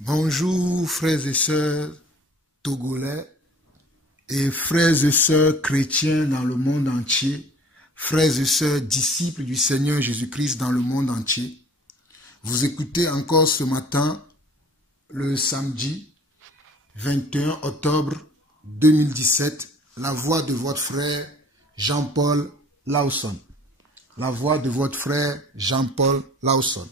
Bonjour frères et sœurs togolais et frères et sœurs chrétiens dans le monde entier, frères et sœurs disciples du Seigneur Jésus-Christ dans le monde entier. Vous écoutez encore ce matin, le samedi 21 octobre 2017, la voix de votre frère Jean-Paul Lawson. La voix de votre frère Jean-Paul Lawson.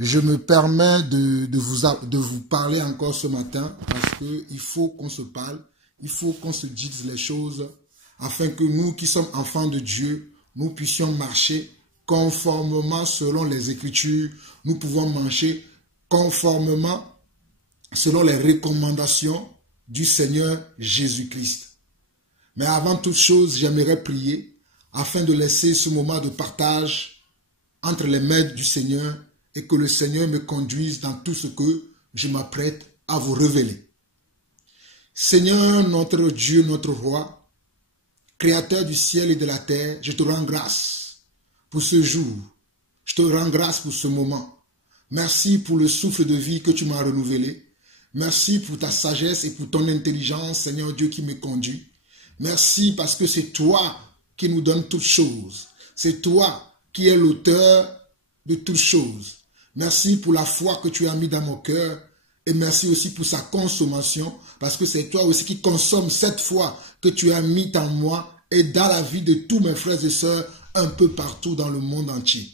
Je me permets de vous parler encore ce matin parce qu'il faut qu'on se parle, il faut qu'on se dise les choses afin que nous qui sommes enfants de Dieu, nous puissions marcher conformément selon les Écritures, nous pouvons marcher conformément selon les recommandations du Seigneur Jésus-Christ. Mais avant toute chose, j'aimerais prier afin de laisser ce moment de partage entre les mains du Seigneur et que le Seigneur me conduise dans tout ce que je m'apprête à vous révéler. Seigneur, notre Dieu, notre Roi, Créateur du ciel et de la terre, je te rends grâce pour ce jour. Je te rends grâce pour ce moment. Merci pour le souffle de vie que tu m'as renouvelé. Merci pour ta sagesse et pour ton intelligence, Seigneur Dieu, qui me conduit. Merci parce que c'est toi qui nous donnes toutes choses. C'est toi qui es l'auteur de toutes choses. Merci pour la foi que tu as mis dans mon cœur et merci aussi pour sa consommation parce que c'est toi aussi qui consomme cette foi que tu as mis en moi et dans la vie de tous mes frères et sœurs un peu partout dans le monde entier.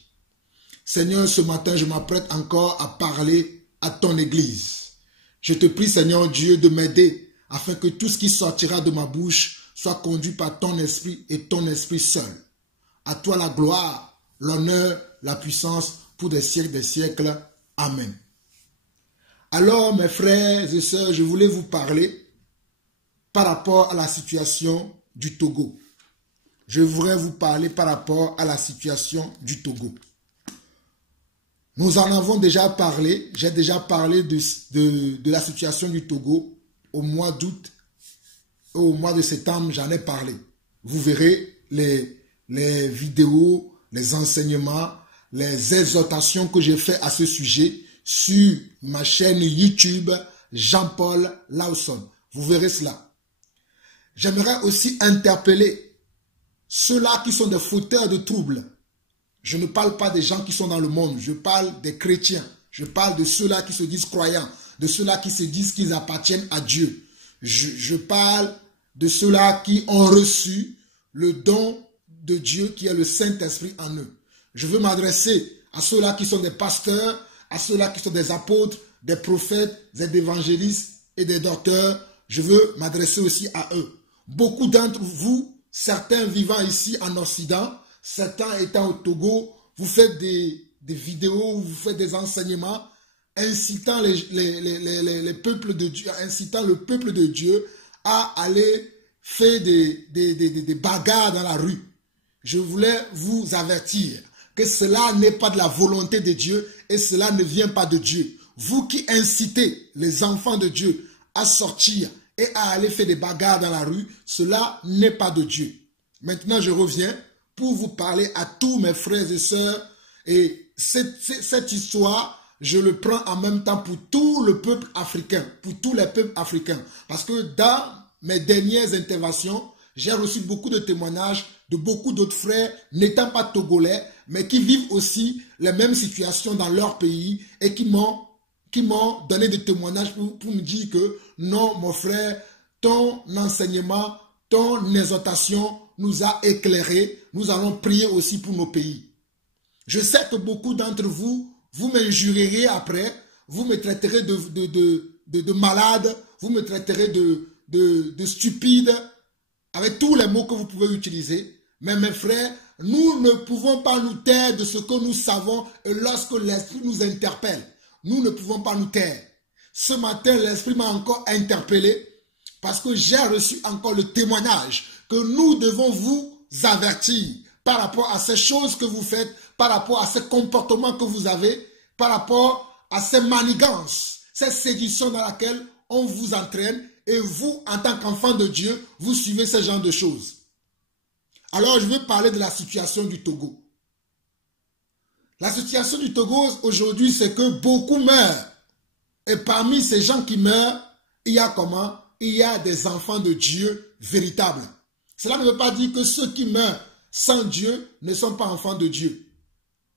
Seigneur, ce matin, je m'apprête encore à parler à ton Église. Je te prie, Seigneur Dieu, de m'aider afin que tout ce qui sortira de ma bouche soit conduit par ton esprit et ton esprit seul. À toi la gloire, l'honneur, la puissance pour des siècles. Amen. Alors, mes frères et sœurs, je voulais vous parler par rapport à la situation du Togo. Je voudrais vous parler par rapport à la situation du Togo. Nous en avons déjà parlé, j'ai déjà parlé de la situation du Togo au mois d'août, au mois de septembre, j'en ai parlé. Vous verrez les vidéos, les enseignements, les exhortations que j'ai fait à ce sujet sur ma chaîne YouTube Jean-Paul Lawson. Vous verrez cela. J'aimerais aussi interpeller ceux-là qui sont des fauteurs de troubles. Je ne parle pas des gens qui sont dans le monde, je parle des chrétiens. Je parle de ceux-là qui se disent croyants, de ceux-là qui se disent qu'ils appartiennent à Dieu. Je parle de ceux-là qui ont reçu le don de Dieu qui est le Saint-Esprit en eux. Je veux m'adresser à ceux-là qui sont des pasteurs, à ceux-là qui sont des apôtres, des prophètes, des évangélistes et des docteurs. Je veux m'adresser aussi à eux. Beaucoup d'entre vous, certains vivant ici en Occident, certains étant au Togo, vous faites des vidéos, vous faites des enseignements incitant les peuples de Dieu, incitant le peuple de Dieu à aller faire des bagarres dans la rue. Je voulais vous avertir que cela n'est pas de la volonté de Dieu et cela ne vient pas de Dieu. Vous qui incitez les enfants de Dieu à sortir et à aller faire des bagarres dans la rue, cela n'est pas de Dieu. Maintenant, je reviens pour vous parler à tous mes frères et sœurs et cette histoire, je le prends en même temps pour tout le peuple africain, pour tous les peuples africains. Parce que dans mes dernières interventions, j'ai reçu beaucoup de témoignages de beaucoup d'autres frères n'étant pas togolais, mais qui vivent aussi les mêmes situations dans leur pays et qui m'ont donné des témoignages pour me dire que non, mon frère, ton enseignement, ton exhortation nous a éclairés, nous allons prier aussi pour nos pays. Je sais que beaucoup d'entre vous, vous m'injurierez après, vous me traiterez de malade, vous me traiterez de stupide, avec tous les mots que vous pouvez utiliser. Mais mes frères, nous ne pouvons pas nous taire de ce que nous savons et lorsque l'Esprit nous interpelle, nous ne pouvons pas nous taire. Ce matin, l'Esprit m'a encore interpellé parce que j'ai reçu encore le témoignage que nous devons vous avertir par rapport à ces choses que vous faites, par rapport à ces comportements que vous avez, par rapport à ces manigances, ces séductions dans lesquelles on vous entraîne et vous, en tant qu'enfant de Dieu, vous suivez ce genre de choses. Alors, je vais parler de la situation du Togo. La situation du Togo aujourd'hui, c'est que beaucoup meurent Et parmi ces gens qui meurent, il y a comment? Il y a des enfants de Dieu véritables. Cela ne veut pas dire que ceux qui meurent sans Dieu ne sont pas enfants de Dieu.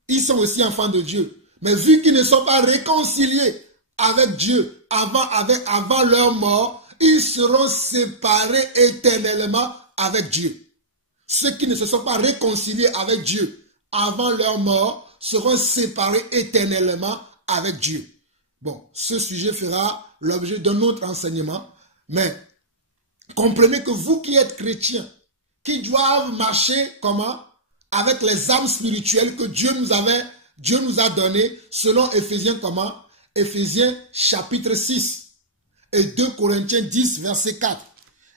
Ils sont aussi enfants de Dieu. Mais vu qu'ils ne sont pas réconciliés avec Dieu avant leur mort, ils seront séparés éternellement avec Dieu. Ceux qui ne se sont pas réconciliés avec Dieu avant leur mort seront séparés éternellement avec Dieu. Bon, ce sujet fera l'objet d'un autre enseignement, mais comprenez que vous qui êtes chrétiens, qui doivent marcher comment? Avec les âmes spirituelles que Dieu nous a données, selon Éphésiens comment? Éphésiens chapitre 6 et 2 Corinthiens 10 verset 4.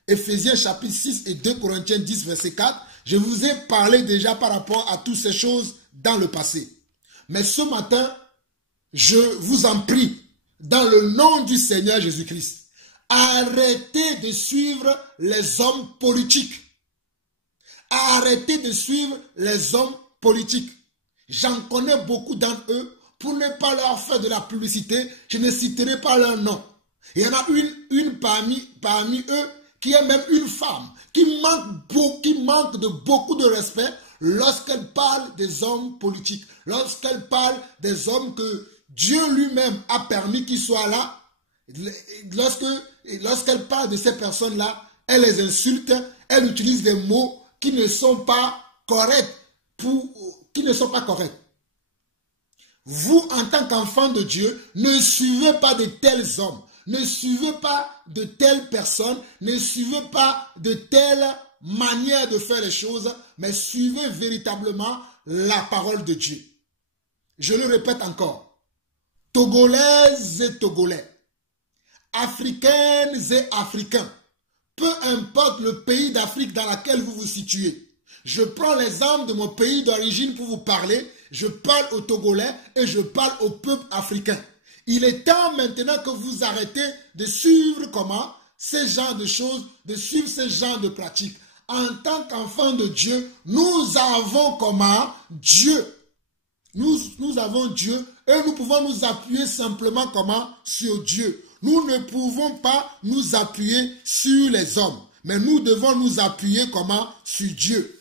Éphésiens chapitre 6 et 2 Corinthiens 10 verset 4. Je vous ai parlé déjà par rapport à toutes ces choses dans le passé. Mais ce matin, je vous en prie, dans le nom du Seigneur Jésus-Christ, arrêtez de suivre les hommes politiques. Arrêtez de suivre les hommes politiques. J'en connais beaucoup d'entre eux. Pour ne pas leur faire de la publicité, je ne citerai pas leur nom. Il y en a une parmi eux qui est même une femme, qui manque de beaucoup de respect lorsqu'elle parle des hommes politiques, lorsqu'elle parle des hommes que Dieu lui-même a permis qu'ils soient là. Lorsqu'elle parle de ces personnes-là, elle les insulte, elle utilise des mots qui ne sont pas corrects. Vous, en tant qu'enfant de Dieu, ne suivez pas de tels hommes, ne suivez pas de telles personnes, ne suivez pas de telles manières de faire les choses, mais suivez véritablement la parole de Dieu. Je le répète encore, Togolaises et Togolais, Africaines et Africains, peu importe le pays d'Afrique dans lequel vous vous situez. Je prends l'exemple de mon pays d'origine pour vous parler. Je parle aux Togolais et je parle au peuple africain. Il est temps maintenant que vous arrêtez de suivre comment ces genres de choses, de suivre ces genres de pratiques. En tant qu'enfants de Dieu, nous avons comment? Dieu. Nous avons Dieu et nous pouvons nous appuyer simplement comment? Sur Dieu. Nous ne pouvons pas nous appuyer sur les hommes, mais nous devons nous appuyer comment? Sur Dieu.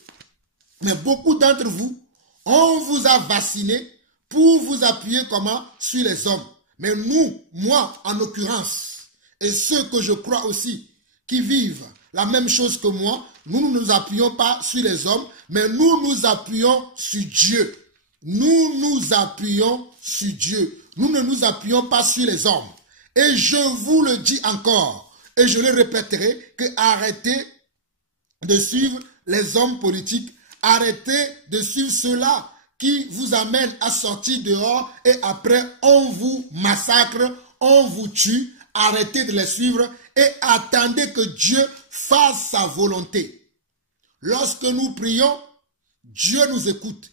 Mais beaucoup d'entre vous, on vous a vacciné pour vous appuyer comment? Sur les hommes. Mais nous, moi en l'occurrence, et ceux que je crois aussi, qui vivent la même chose que moi, nous ne nous appuyons pas sur les hommes, mais nous nous appuyons sur Dieu. Nous nous appuyons sur Dieu. Nous ne nous appuyons pas sur les hommes. Et je vous le dis encore, et je le répéterai, que arrêtez de suivre les hommes politiques. Arrêtez de suivre ceux-là qui vous amènent à sortir dehors et après on vous massacre, on vous tue. Arrêtez de les suivre et attendez que Dieu fasse sa volonté. Lorsque nous prions, Dieu nous écoute.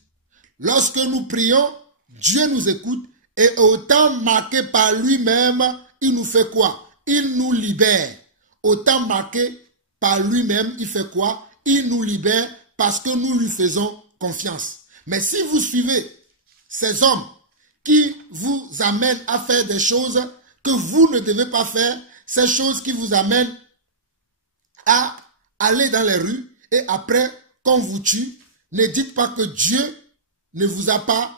Lorsque nous prions, Dieu nous écoute et au temps marqué par lui-même, il nous fait quoi? Il nous libère. Au temps marqué par lui-même, il fait quoi? Il nous libère parce que nous lui faisons confiance. Mais si vous suivez ces hommes qui vous amènent à faire des choses que vous ne devez pas faire, ces choses qui vous amènent à aller dans les rues et après qu'on vous tue, ne dites pas que Dieu ne vous a pas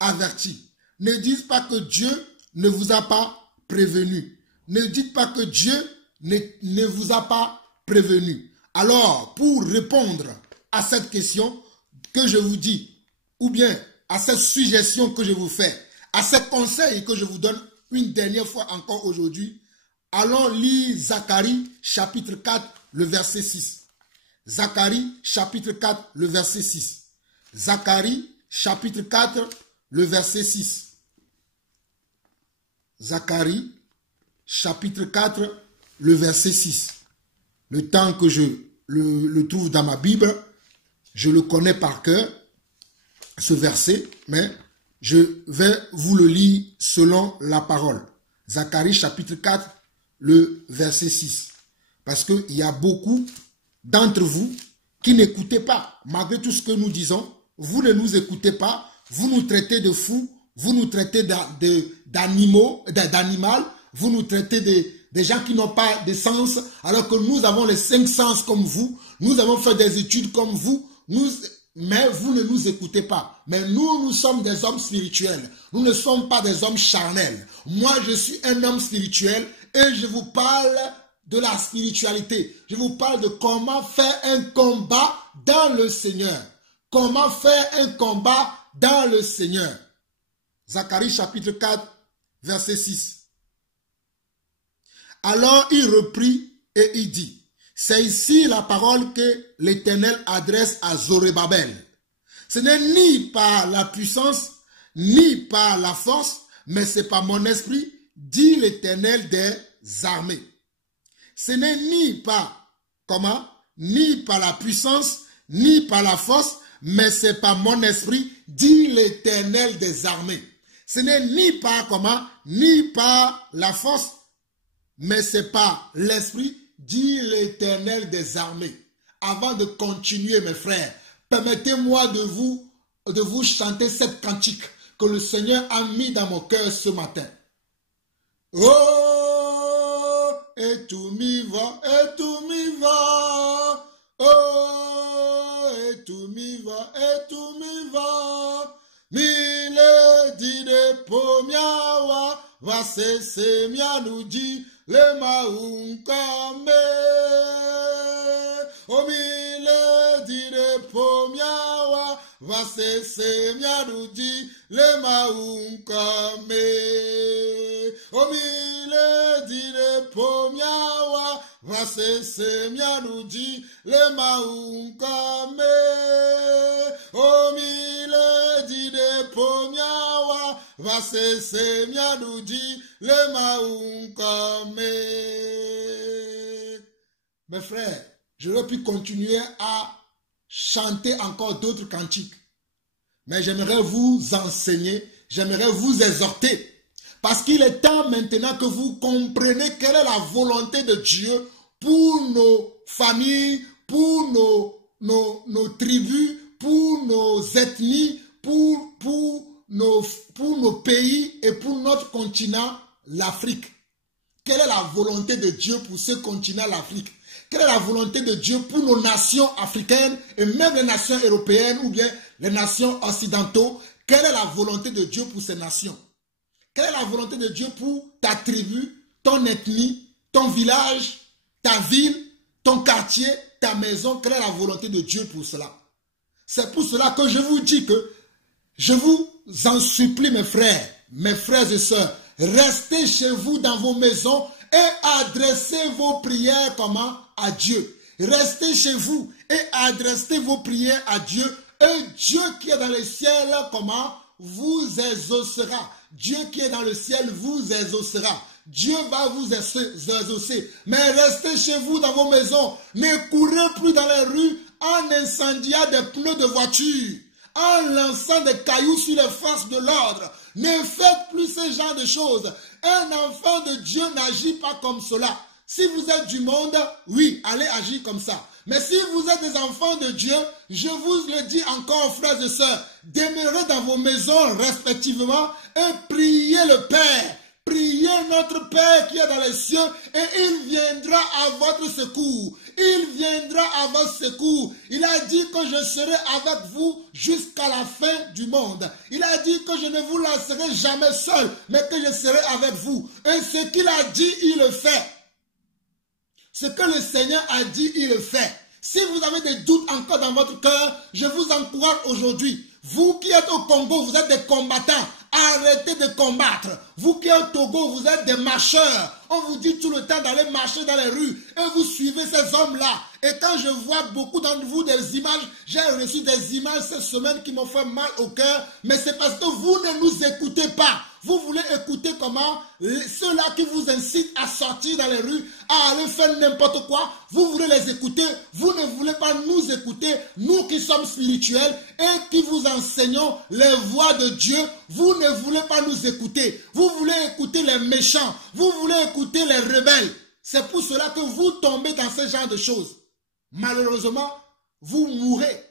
averti. Ne dites pas que Dieu ne vous a pas prévenu. Ne dites pas que Dieu ne vous a pas prévenu. Alors, pour répondre à cette question que je vous dis, ou bien à cette suggestion que je vous fais, à ce conseil que je vous donne une dernière fois encore aujourd'hui, allons lire Zacharie chapitre 4, le verset 6. Zacharie chapitre 4, le verset 6. Zacharie chapitre 4, le verset 6. Zacharie chapitre 4, le verset 6. Le temps que je le trouve dans ma Bible, je le connais par cœur, ce verset, mais je vais vous le lire selon la parole. Zacharie chapitre 4, le verset 6. Parce qu'il y a beaucoup d'entre vous qui n'écoutez pas. Malgré tout ce que nous disons, vous ne nous écoutez pas, vous nous traitez de fous, vous nous traitez d'animal, vous nous traitez des gens qui n'ont pas de sens, alors que nous avons les 5 sens comme vous, nous avons fait des études comme vous, mais vous ne nous écoutez pas. Mais nous sommes des hommes spirituels. Nous ne sommes pas des hommes charnels. Moi, je suis un homme spirituel et je vous parle de la spiritualité. Je vous parle de comment faire un combat dans le Seigneur. Comment faire un combat dans le Seigneur. Zacharie chapitre 4, verset 6. Alors il reprit et il dit, c'est ici la parole que l'Éternel adresse à Zorobabel. Ce n'est ni par la puissance, ni par la force, mais c'est par mon esprit, dit l'Éternel des armées. Ce n'est ni par, ni par la puissance, ni par la force, mais c'est par mon esprit, dit l'Éternel des armées. Ce n'est ni par ni par la force, mais c'est par l'esprit, dit l'Éternel des armées. Avant de continuer, mes frères, permettez-moi de vous chanter cette cantique que le Seigneur a mis dans mon cœur ce matin. Oh, et tout m'y va, et tout m'y va. Oh, et tout m'y va, et tout m'y va. Mille dit de pomiawa, va se mia nous dit le maounkame. Oh, mille dit de pomiawa, va se mia nous dit le maounkame. Oh, mille dit de pomiawa, va se mia nous dit le maounkame. Oh, mille dit de pomiawa, va se mia nous dit le maounkame. Mes frères, j'aurais pu continuer à chanter encore d'autres cantiques, mais j'aimerais vous enseigner, j'aimerais vous exhorter, parce qu'il est temps maintenant que vous compreniez quelle est la volonté de Dieu pour nos familles, pour nos tribus, pour nos ethnies, pour nos pays et pour notre continent, l'Afrique. Quelle est la volonté de Dieu pour ce continent, l'Afrique? Quelle est la volonté de Dieu pour nos nations africaines et même les nations européennes ou bien les nations occidentaux? Quelle est la volonté de Dieu pour ces nations? Quelle est la volonté de Dieu pour ta tribu, ton ethnie, ton village, ta ville, ton quartier, ta maison? Quelle est la volonté de Dieu pour cela? C'est pour cela que je vous dis que je vous en supplie, mes frères et sœurs, restez chez vous dans vos maisons et adressez vos prières à Dieu. Restez chez vous et adressez vos prières à Dieu. Et Dieu qui est dans le ciel, vous exaucera. Dieu qui est dans le ciel vous exaucera. Dieu va vous exaucer. Mais restez chez vous dans vos maisons. Ne courez plus dans les rues en incendiant des pneus de voiture, en lançant des cailloux sur les forces de l'ordre. Ne faites plus ce genre de choses. Un enfant de Dieu n'agit pas comme cela. Si vous êtes du monde, oui, allez agir comme ça. Mais si vous êtes des enfants de Dieu, je vous le dis encore, frères et sœurs, demeurez dans vos maisons respectivement et priez le Père. Priez notre Père qui est dans les cieux et il viendra à votre secours. Il viendra à votre secours. Il a dit que je serai avec vous jusqu'à la fin du monde. Il a dit que je ne vous laisserai jamais seul, mais que je serai avec vous. Et ce qu'il a dit, il le fait. Ce que le Seigneur a dit, il le fait. Si vous avez des doutes encore dans votre cœur, je vous encourage aujourd'hui. Vous qui êtes au Congo, vous êtes des combattants. Arrêtez de combattre. Vous qui êtes au Togo, vous êtes des marcheurs. On vous dit tout le temps d'aller marcher dans les rues. Et vous suivez ces hommes-là. Et quand je vois beaucoup d'entre vous des images, j'ai reçu des images cette semaine qui m'ont fait mal au cœur. Mais c'est parce que vous ne nous écoutez pas. Vous voulez écouter ceux-là qui vous incitent à sortir dans les rues, à aller faire n'importe quoi. Vous voulez les écouter. Vous ne voulez pas nous écouter. Nous qui sommes spirituels et qui vous enseignons les voies de Dieu. Vous ne voulez pas nous écouter. Vous voulez écouter les méchants. Vous voulez écouter les rebelles. C'est pour cela que vous tombez dans ce genre de choses. Malheureusement, vous mourrez.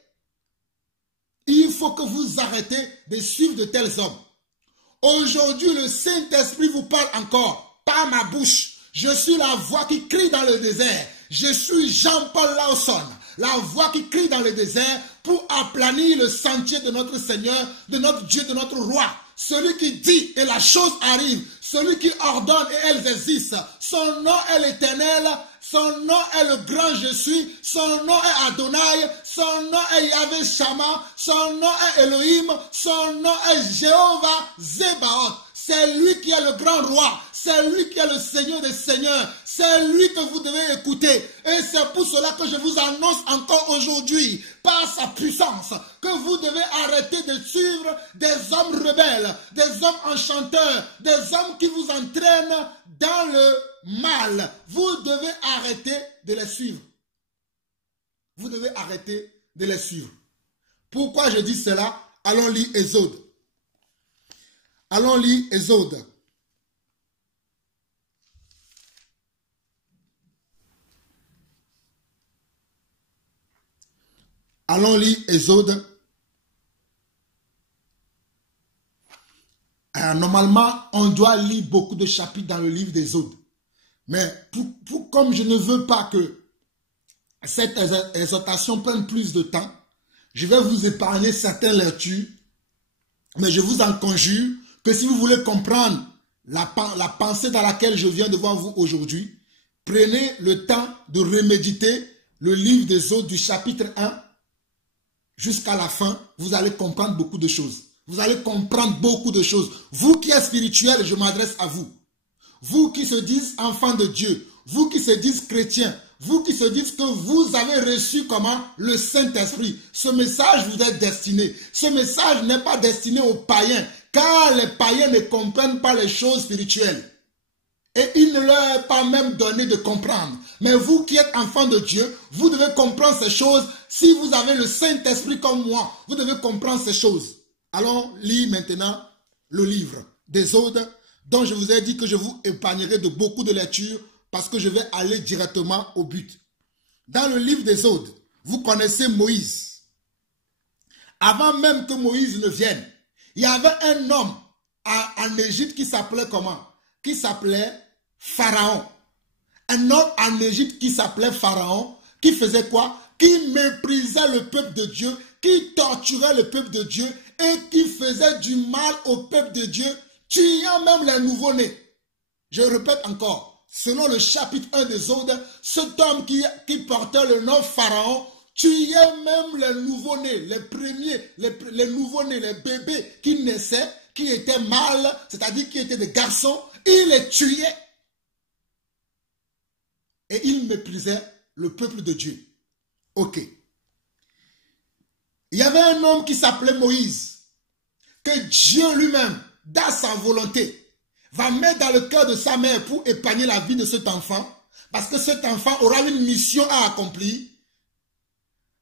Il faut que vous arrêtez de suivre de tels hommes. Aujourd'hui, le Saint-Esprit vous parle encore. par ma bouche. Je suis la voix qui crie dans le désert. Je suis Jean-Paul Lawson, la voix qui crie dans le désert pour aplanir le sentier de notre Seigneur, de notre Dieu, de notre roi. Celui qui dit et la chose arrive. Celui qui ordonne et elles existent. Son nom est l'Éternel. Son nom est le grand je suis. Son nom est Adonai. Son nom est Yahvé Shama. Son nom est Elohim. Son nom est Jéhovah Zébaoth. C'est lui qui est le grand roi. C'est lui qui est le Seigneur des seigneurs. C'est lui que vous devez écouter. Et c'est pour cela que je vous annonce encore aujourd'hui, par sa puissance, que vous devez arrêter de suivre des hommes rebelles, des hommes enchanteurs, des hommes qui vous entraînent dans le mal. Vous devez arrêter de les suivre. Vous devez arrêter de les suivre. Pourquoi je dis cela? Allons lire Exode. Allons lire Exode. Allons lire Exode. Alors, normalement, on doit lire beaucoup de chapitres dans le livre d'Exode. Mais comme je ne veux pas que cette exhortation prenne plus de temps, je vais vous épargner certaines lectures. Mais je vous en conjure que si vous voulez comprendre la pensée dans laquelle je viens devant vous aujourd'hui, prenez le temps de reméditer le livre d'Exode du chapitre 1 jusqu'à la fin. Vous allez comprendre beaucoup de choses. Vous allez comprendre beaucoup de choses. Vous qui êtes spirituel, je m'adresse à vous. Vous qui se dites enfants de Dieu, vous qui se dites chrétiens, vous qui se dites que vous avez reçu comment? Le Saint-Esprit. Ce message vous est destiné. Ce message n'est pas destiné aux païens, car les païens ne comprennent pas les choses spirituelles. Et il ne leur est pas même donné de comprendre. Mais vous qui êtes enfants de Dieu, vous devez comprendre ces choses. Si vous avez le Saint-Esprit comme moi, vous devez comprendre ces choses. Allons lire maintenant le livre d'Exode, dont je vous ai dit que je vous épargnerai de beaucoup de lectures parce que je vais aller directement au but. Dans le livre d'Exode, vous connaissez Moïse. Avant même que Moïse ne vienne, il y avait un homme en Égypte qui s'appelait comment? Qui s'appelait Pharaon. Un homme en Égypte qui s'appelait Pharaon, qui faisait quoi? Qui méprisait le peuple de Dieu, qui torturait le peuple de Dieu et qui faisait du mal au peuple de Dieu, tuant même les nouveau-nés. Je répète encore, selon le chapitre 1 d'Exode, cet homme qui portait le nom Pharaon tuait même les nouveau-nés, les premiers, les nouveau-nés, les bébés qui naissaient, qui étaient mâles, c'est-à-dire qui étaient des garçons, il les tuait. Et il méprisait le peuple de Dieu. Ok. Il y avait un homme qui s'appelait Moïse, que Dieu lui-même, dans sa volonté, va mettre dans le cœur de sa mère pour épargner la vie de cet enfant, parce que cet enfant aura une mission à accomplir.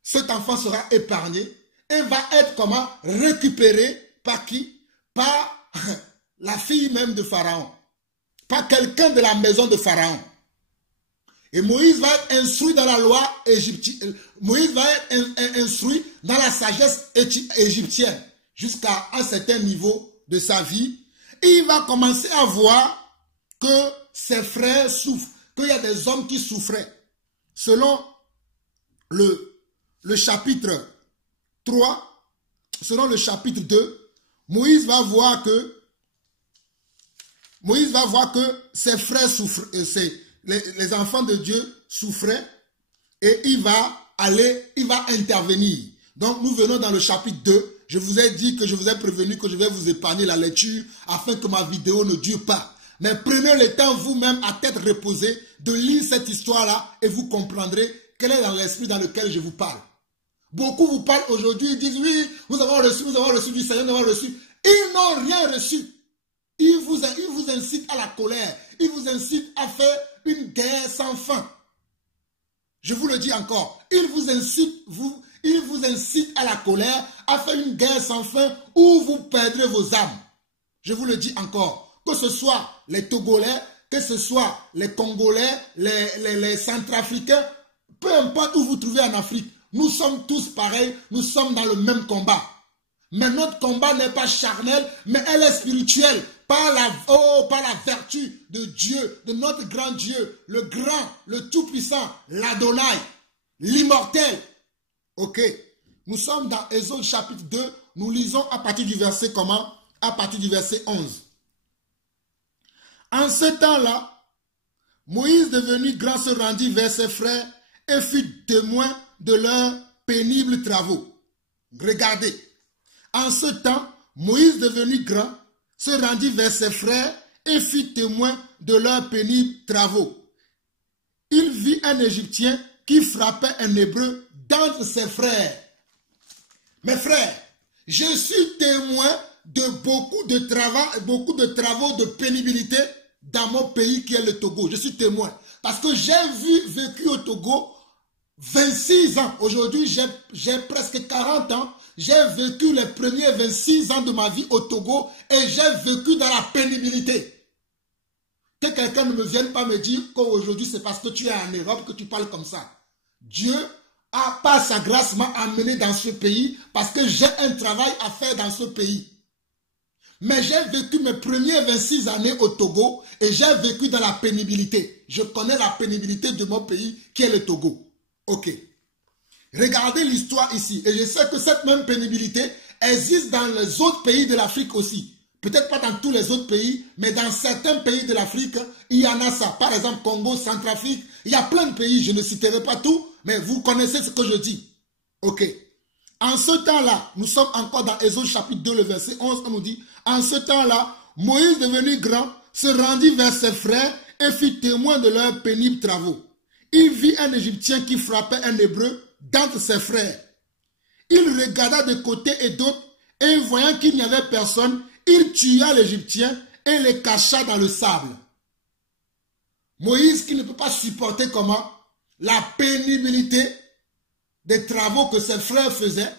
Cet enfant sera épargné et va être comment? Récupéré par qui? Par la fille même de Pharaon, par quelqu'un de la maison de Pharaon. Et Moïse va être instruit dans la loi égyptienne. Moïse va être instruit dans la sagesse égyptienne jusqu'à un certain niveau de sa vie. Et il va commencer à voir que ses frères souffrent, qu'il y a des hommes qui souffraient. Selon le chapitre 3, selon le chapitre 2, Moïse va voir que ses frères souffrent, les enfants de Dieu souffraient et il va intervenir. Donc nous venons dans le chapitre 2. Je vous ai dit que je vous ai prévenu que je vais vous épargner la lecture afin que ma vidéo ne dure pas. Mais prenez le temps vous-même à tête reposée de lire cette histoire-là et vous comprendrez quel est dans l'esprit dans lequel je vous parle. Beaucoup vous parlent aujourd'hui, ils disent oui, nous avons reçu du Seigneur, nous avons reçu. Ils n'ont rien reçu. Ils vous incitent à la colère. Ils vous incitent à faire une guerre sans fin. Je vous le dis encore. Ils vous incitent à la colère, à faire une guerre sans fin où vous perdrez vos âmes. Je vous le dis encore. Que ce soit les Togolais, que ce soit les Congolais, les Centrafricains, peu importe où vous trouvez en Afrique, nous sommes tous pareils, nous sommes dans le même combat. Mais notre combat n'est pas charnel, mais elle est spirituelle. Par la vertu de Dieu, de notre grand Dieu, le grand, le tout-puissant, l'Adonai, l'immortel. Ok. Nous sommes dans Exode chapitre 2. Nous lisons à partir du verset comment? À partir du verset 11. En ce temps-là, Moïse, devenu grand, se rendit vers ses frères et fut témoin de leurs pénibles travaux. Regardez. En ce temps, Moïse, devenu grand, se rendit vers ses frères et fut témoin de leurs pénibles travaux. Il vit un Égyptien qui frappait un Hébreu d'entre ses frères. Mes frères, je suis témoin de beaucoup de travaux de pénibilité dans mon pays qui est le Togo. Je suis témoin. Parce que j'ai vécu au Togo 26 ans. Aujourd'hui, j'ai presque 40 ans. J'ai vécu les premiers 26 ans de ma vie au Togo et j'ai vécu dans la pénibilité. Que quelqu'un ne me vienne pas me dire qu'aujourd'hui c'est parce que tu es en Europe que tu parles comme ça. Dieu a, par sa grâce, m'a amené dans ce pays parce que j'ai un travail à faire dans ce pays. Mais j'ai vécu mes premières 26 années au Togo et j'ai vécu dans la pénibilité. Je connais la pénibilité de mon pays qui est le Togo. Ok. Regardez l'histoire ici. Et je sais que cette même pénibilité existe dans les autres pays de l'Afrique aussi. Peut-être pas dans tous les autres pays, mais dans certains pays de l'Afrique, il y en a ça. Par exemple, Congo, Centrafrique, il y a plein de pays. Je ne citerai pas tout, mais vous connaissez ce que je dis. Ok. En ce temps-là, nous sommes encore dans Exode chapitre 2, le verset 11, on nous dit, en ce temps-là, Moïse, devenu grand, se rendit vers ses frères et fit témoin de leurs pénibles travaux. Il vit un Égyptien qui frappait un Hébreu d'entre ses frères. Il regarda de côté et d'autre, et voyant qu'il n'y avait personne, il tua l'Égyptien et le cacha dans le sable. Moïse, qui ne peut pas supporter comment? La pénibilité des travaux que ses frères faisaient,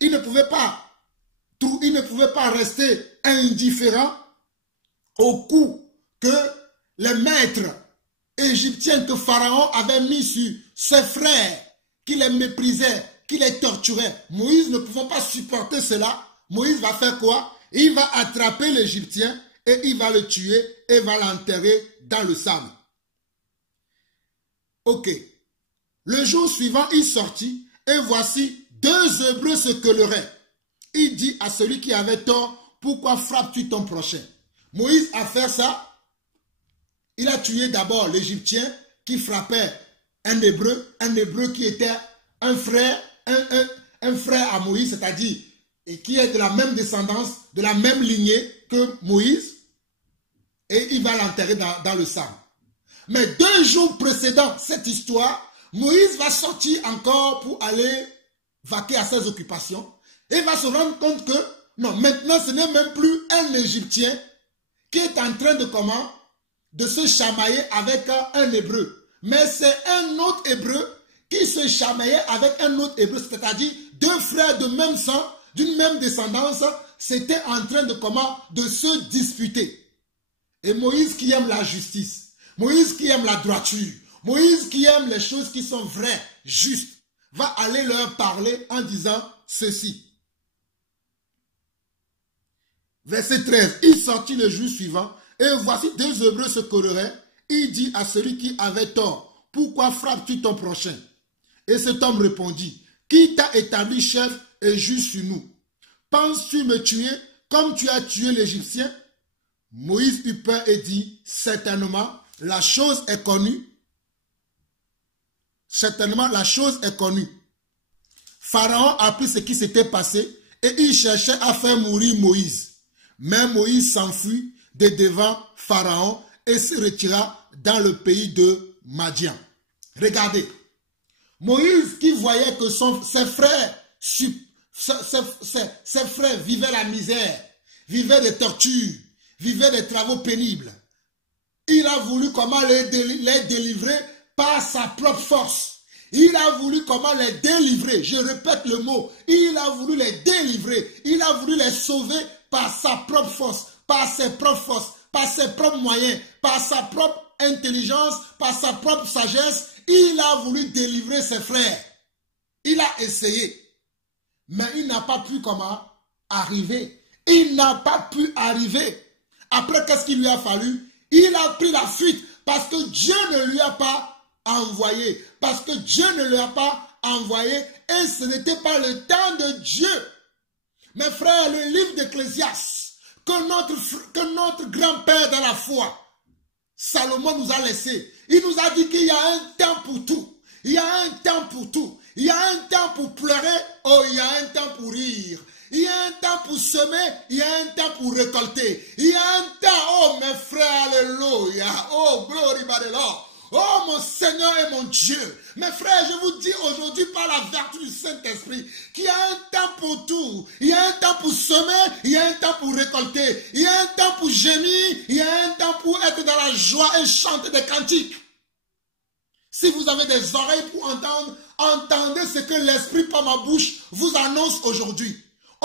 il ne pouvait pas rester indifférent au coup que les maîtres égyptiens que Pharaon avait mis sur ses frères, qui les méprisaient, qui les torturaient. Moïse ne pouvant pas supporter cela, Moïse va faire quoi? Il va attraper l'Égyptien et il va le tuer et va l'enterrer dans le sable. Ok. Le jour suivant, il sortit et voici 2 Hébreux se querelleraient. Il dit à celui qui avait tort, pourquoi frappes-tu ton prochain? Moïse a fait ça. Il a tué d'abord l'Égyptien qui frappait un Hébreu qui était un frère à Moïse, c'est-à-dire et qui est de la même descendance, de la même lignée que Moïse, et il va l'enterrer dans le sable. Mais 2 jours précédant cette histoire, Moïse va sortir encore pour aller vaquer à ses occupations et va se rendre compte que non, maintenant ce n'est même plus un Égyptien qui est en train de se chamailler avec un Hébreu, mais c'est un autre Hébreu qui se chamaillait avec un autre Hébreu, c'est-à-dire 2 frères de même sang, d'une même descendance, c'était en train de se disputer. Et Moïse qui aime la justice, Moïse qui aime la droiture, Moïse qui aime les choses qui sont vraies, justes, va aller leur parler en disant ceci. Verset 13. Il sortit le jour suivant, et voici 2 Hébreux se querelleraient. Il dit à celui qui avait tort, pourquoi frappes-tu ton prochain? Et cet homme répondit, qui t'a établi chef et juge sur nous? Penses-tu me tuer comme tu as tué l'Égyptien? Moïse eut peur et dit, certainement, la chose est connue. Certainement, la chose est connue. Pharaon apprit ce qui s'était passé et il cherchait à faire mourir Moïse. Mais Moïse s'enfuit de devant Pharaon et se retira dans le pays de Madian. Regardez, Moïse qui voyait que ses frères vivaient la misère, vivaient des tortures, vivaient des travaux pénibles. Il a voulu les délivrer par sa propre force. Il a voulu les délivrer. Je répète le mot. Il a voulu les délivrer. Il a voulu les sauver par sa propre force, par ses propres forces, par ses propres moyens, par sa propre intelligence, par sa propre sagesse. Il a voulu délivrer ses frères. Il a essayé. Mais il n'a pas pu arriver. Il n'a pas pu arriver. Après, qu'est-ce qu'il lui a fallu? Il a pris la fuite parce que Dieu ne lui a pas envoyé. Parce que Dieu ne lui a pas envoyé et ce n'était pas le temps de Dieu. Mes frères, le livre d'Ecclésiaste que notre grand-père dans la foi, Salomon nous a laissé. Il nous a dit qu'il y a un temps pour tout. Il y a un temps pour tout. Il y a un temps pour pleurer. Oh, il y a un temps pour rire. Il y a un temps pour semer. Il y a un temps pour récolter. Il y a un temps, oh mes frères, alléluia. Oh, glory by the Lord. Oh mon Seigneur et mon Dieu. Mes frères, je vous dis aujourd'hui par la vertu du Saint-Esprit qu'il y a un temps pour tout. Il y a un temps pour semer, il y a un temps pour récolter. Il y a un temps pour gémir, il y a un temps pour être dans la joie et chanter des cantiques. Si vous avez des oreilles pour entendre, entendez ce que l'Esprit par ma bouche vous annonce aujourd'hui.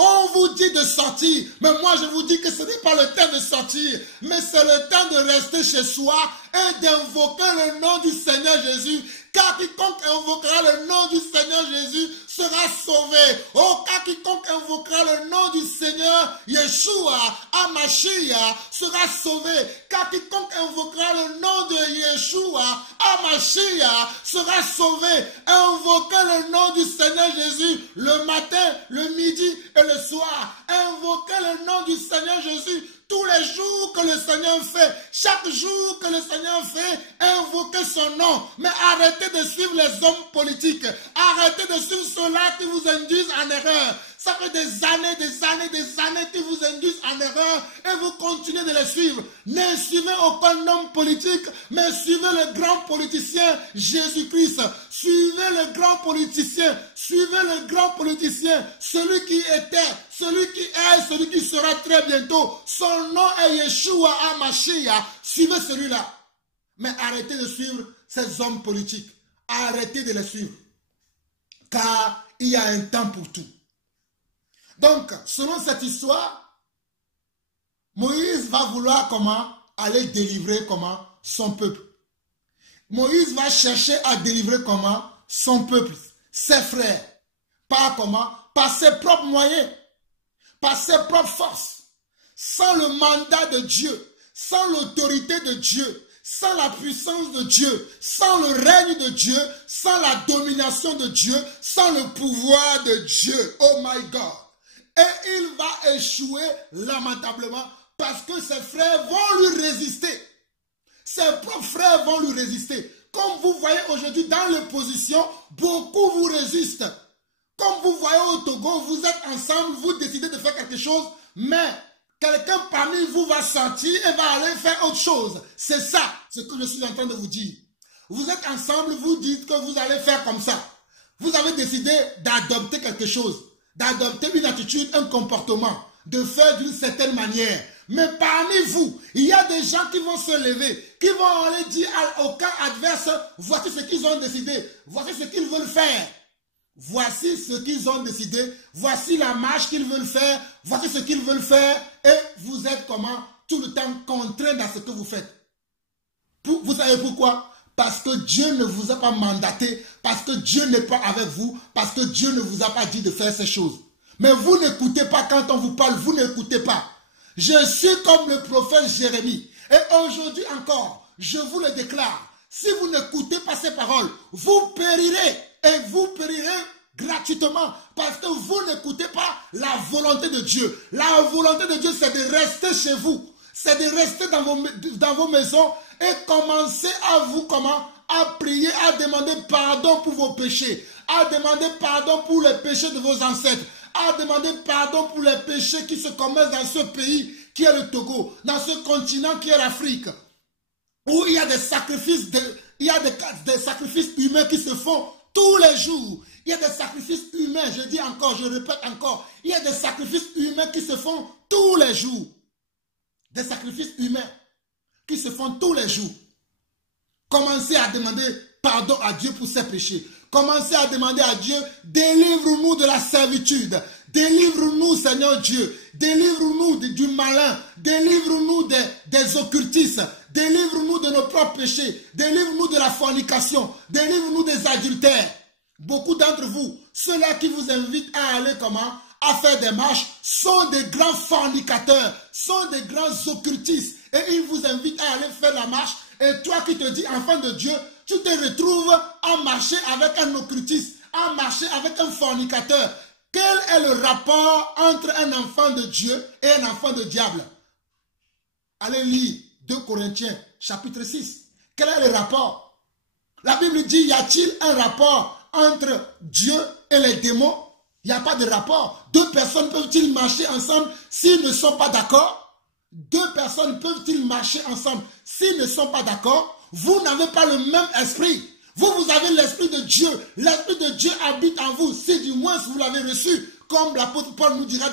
On vous dit de sortir, mais moi je vous dis que ce n'est pas le temps de sortir, mais c'est le temps de rester chez soi et d'invoquer le nom du Seigneur Jésus. Car quiconque invoquera le nom du Seigneur Jésus sera sauvé. Oh, car quiconque invoquera le nom du Seigneur Yeshua, Amashia, sera sauvé. Car quiconque invoquera le nom de Yeshua, Amashia, sera sauvé. Invoquez le nom du Seigneur Jésus le matin, le midi et le soir. Invoquez le nom du Seigneur Jésus tous les jours que le Seigneur fait, chaque jour que le Seigneur fait, invoquez son nom. Mais arrêtez de suivre les hommes politiques. Arrêtez de suivre ceux-là qui vous induisent en erreur. Ça fait des années qui vous induisent en erreur et vous continuez de les suivre. Ne suivez aucun homme politique, mais suivez le grand politicien Jésus-Christ. Suivez le grand politicien. Suivez le grand politicien. Celui qui était, celui qui est, celui qui sera très bientôt. Son nom est Yeshua HaMashiach. Suivez celui-là. Mais arrêtez de suivre ces hommes politiques. Arrêtez de les suivre. Car il y a un temps pour tout. Donc, selon cette histoire, Moïse va vouloir aller délivrer son peuple. Moïse va chercher à délivrer son peuple, ses frères. Par ses propres moyens, par ses propres forces, sans le mandat de Dieu, sans l'autorité de Dieu, sans la puissance de Dieu, sans le règne de Dieu, sans la domination de Dieu, sans le pouvoir de Dieu. Oh my God! Et il va échouer lamentablement parce que ses frères vont lui résister. Ses propres frères vont lui résister. Comme vous voyez aujourd'hui dans l'opposition, beaucoup vous résistent. Comme vous voyez au Togo, vous êtes ensemble, vous décidez de faire quelque chose, mais quelqu'un parmi vous va sortir et va aller faire autre chose. C'est ça ce que je suis en train de vous dire. Vous êtes ensemble, vous dites que vous allez faire comme ça. Vous avez décidé d'adopter quelque chose. D'adopter une attitude, un comportement, de faire d'une certaine manière. Mais parmi vous, il y a des gens qui vont se lever, qui vont aller dire au camp adverse, voici ce qu'ils ont décidé, voici ce qu'ils veulent faire. Voici ce qu'ils ont décidé, voici la marche qu'ils veulent faire, voici ce qu'ils veulent faire, et vous êtes tout le temps contraint dans ce que vous faites. Vous savez pourquoi? Parce que Dieu ne vous a pas mandaté, parce que Dieu n'est pas avec vous, parce que Dieu ne vous a pas dit de faire ces choses. Mais vous n'écoutez pas quand on vous parle, vous n'écoutez pas. Je suis comme le prophète Jérémie. Et aujourd'hui encore, je vous le déclare, si vous n'écoutez pas ces paroles, vous périrez. Et vous périrez gratuitement parce que vous n'écoutez pas la volonté de Dieu. La volonté de Dieu, c'est de rester chez vous. C'est de rester dans vos maisons et commencer à à prier, à demander pardon pour vos péchés, à demander pardon pour les péchés de vos ancêtres, à demander pardon pour les péchés qui se commettent dans ce pays qui est le Togo, dans ce continent qui est l'Afrique, où il y a des sacrifices, des sacrifices humains qui se font tous les jours. Il y a des sacrifices humains, je dis encore, je répète encore, il y a des sacrifices humains qui se font tous les jours. Des sacrifices humains qui se font tous les jours. Commencez à demander pardon à Dieu pour ses péchés. Commencez à demander à Dieu, délivre-nous de la servitude. Délivre-nous, Seigneur Dieu. Délivre-nous du malin. Délivre-nous des occultistes. Délivre-nous de nos propres péchés. Délivre-nous de la fornication. Délivre-nous des adultères. Beaucoup d'entre vous, ceux-là qui vous invitent à aller à faire des marches sont des grands fornicateurs, sont des grands occultistes. Et ils vous invitent à aller faire la marche. Et toi qui te dis enfant de Dieu, tu te retrouves à marcher avec un occultiste, à marcher avec un fornicateur. Quel est le rapport entre un enfant de Dieu et un enfant de diable? Allez lire 2 Corinthiens chapitre 6. Quel est le rapport? La Bible dit, y a-t-il un rapport entre Dieu et les démons? Il n'y a pas de rapport. 2 personnes peuvent-ils marcher ensemble s'ils ne sont pas d'accord? 2 personnes peuvent-ils marcher ensemble s'ils ne sont pas d'accord? Vous n'avez pas le même esprit. Vous avez l'esprit de Dieu. L'esprit de Dieu habite en vous. Si du moins vous l'avez reçu, comme l'apôtre Paul nous dira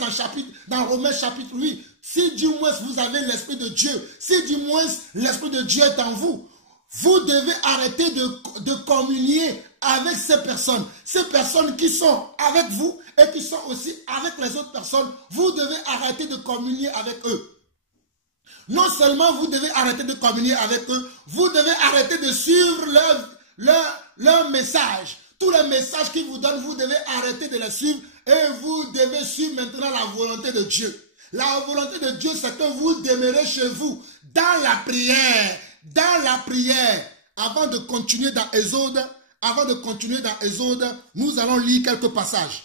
dans Romains chapitre 8, si du moins vous avez l'esprit de Dieu, si du moins l'esprit de Dieu est en vous, vous devez arrêter de communier avec ces personnes qui sont avec vous et qui sont aussi avec les autres personnes. Vous devez arrêter de communier avec eux. Non seulement vous devez arrêter de communier avec eux, vous devez arrêter de suivre leur message. Tous les messages qu'ils vous donnent, vous devez arrêter de les suivre et vous devez suivre maintenant la volonté de Dieu. La volonté de Dieu, c'est que vous demeurez chez vous dans la prière. Dans la prière. Avant de continuer dans Exode, nous allons lire quelques passages.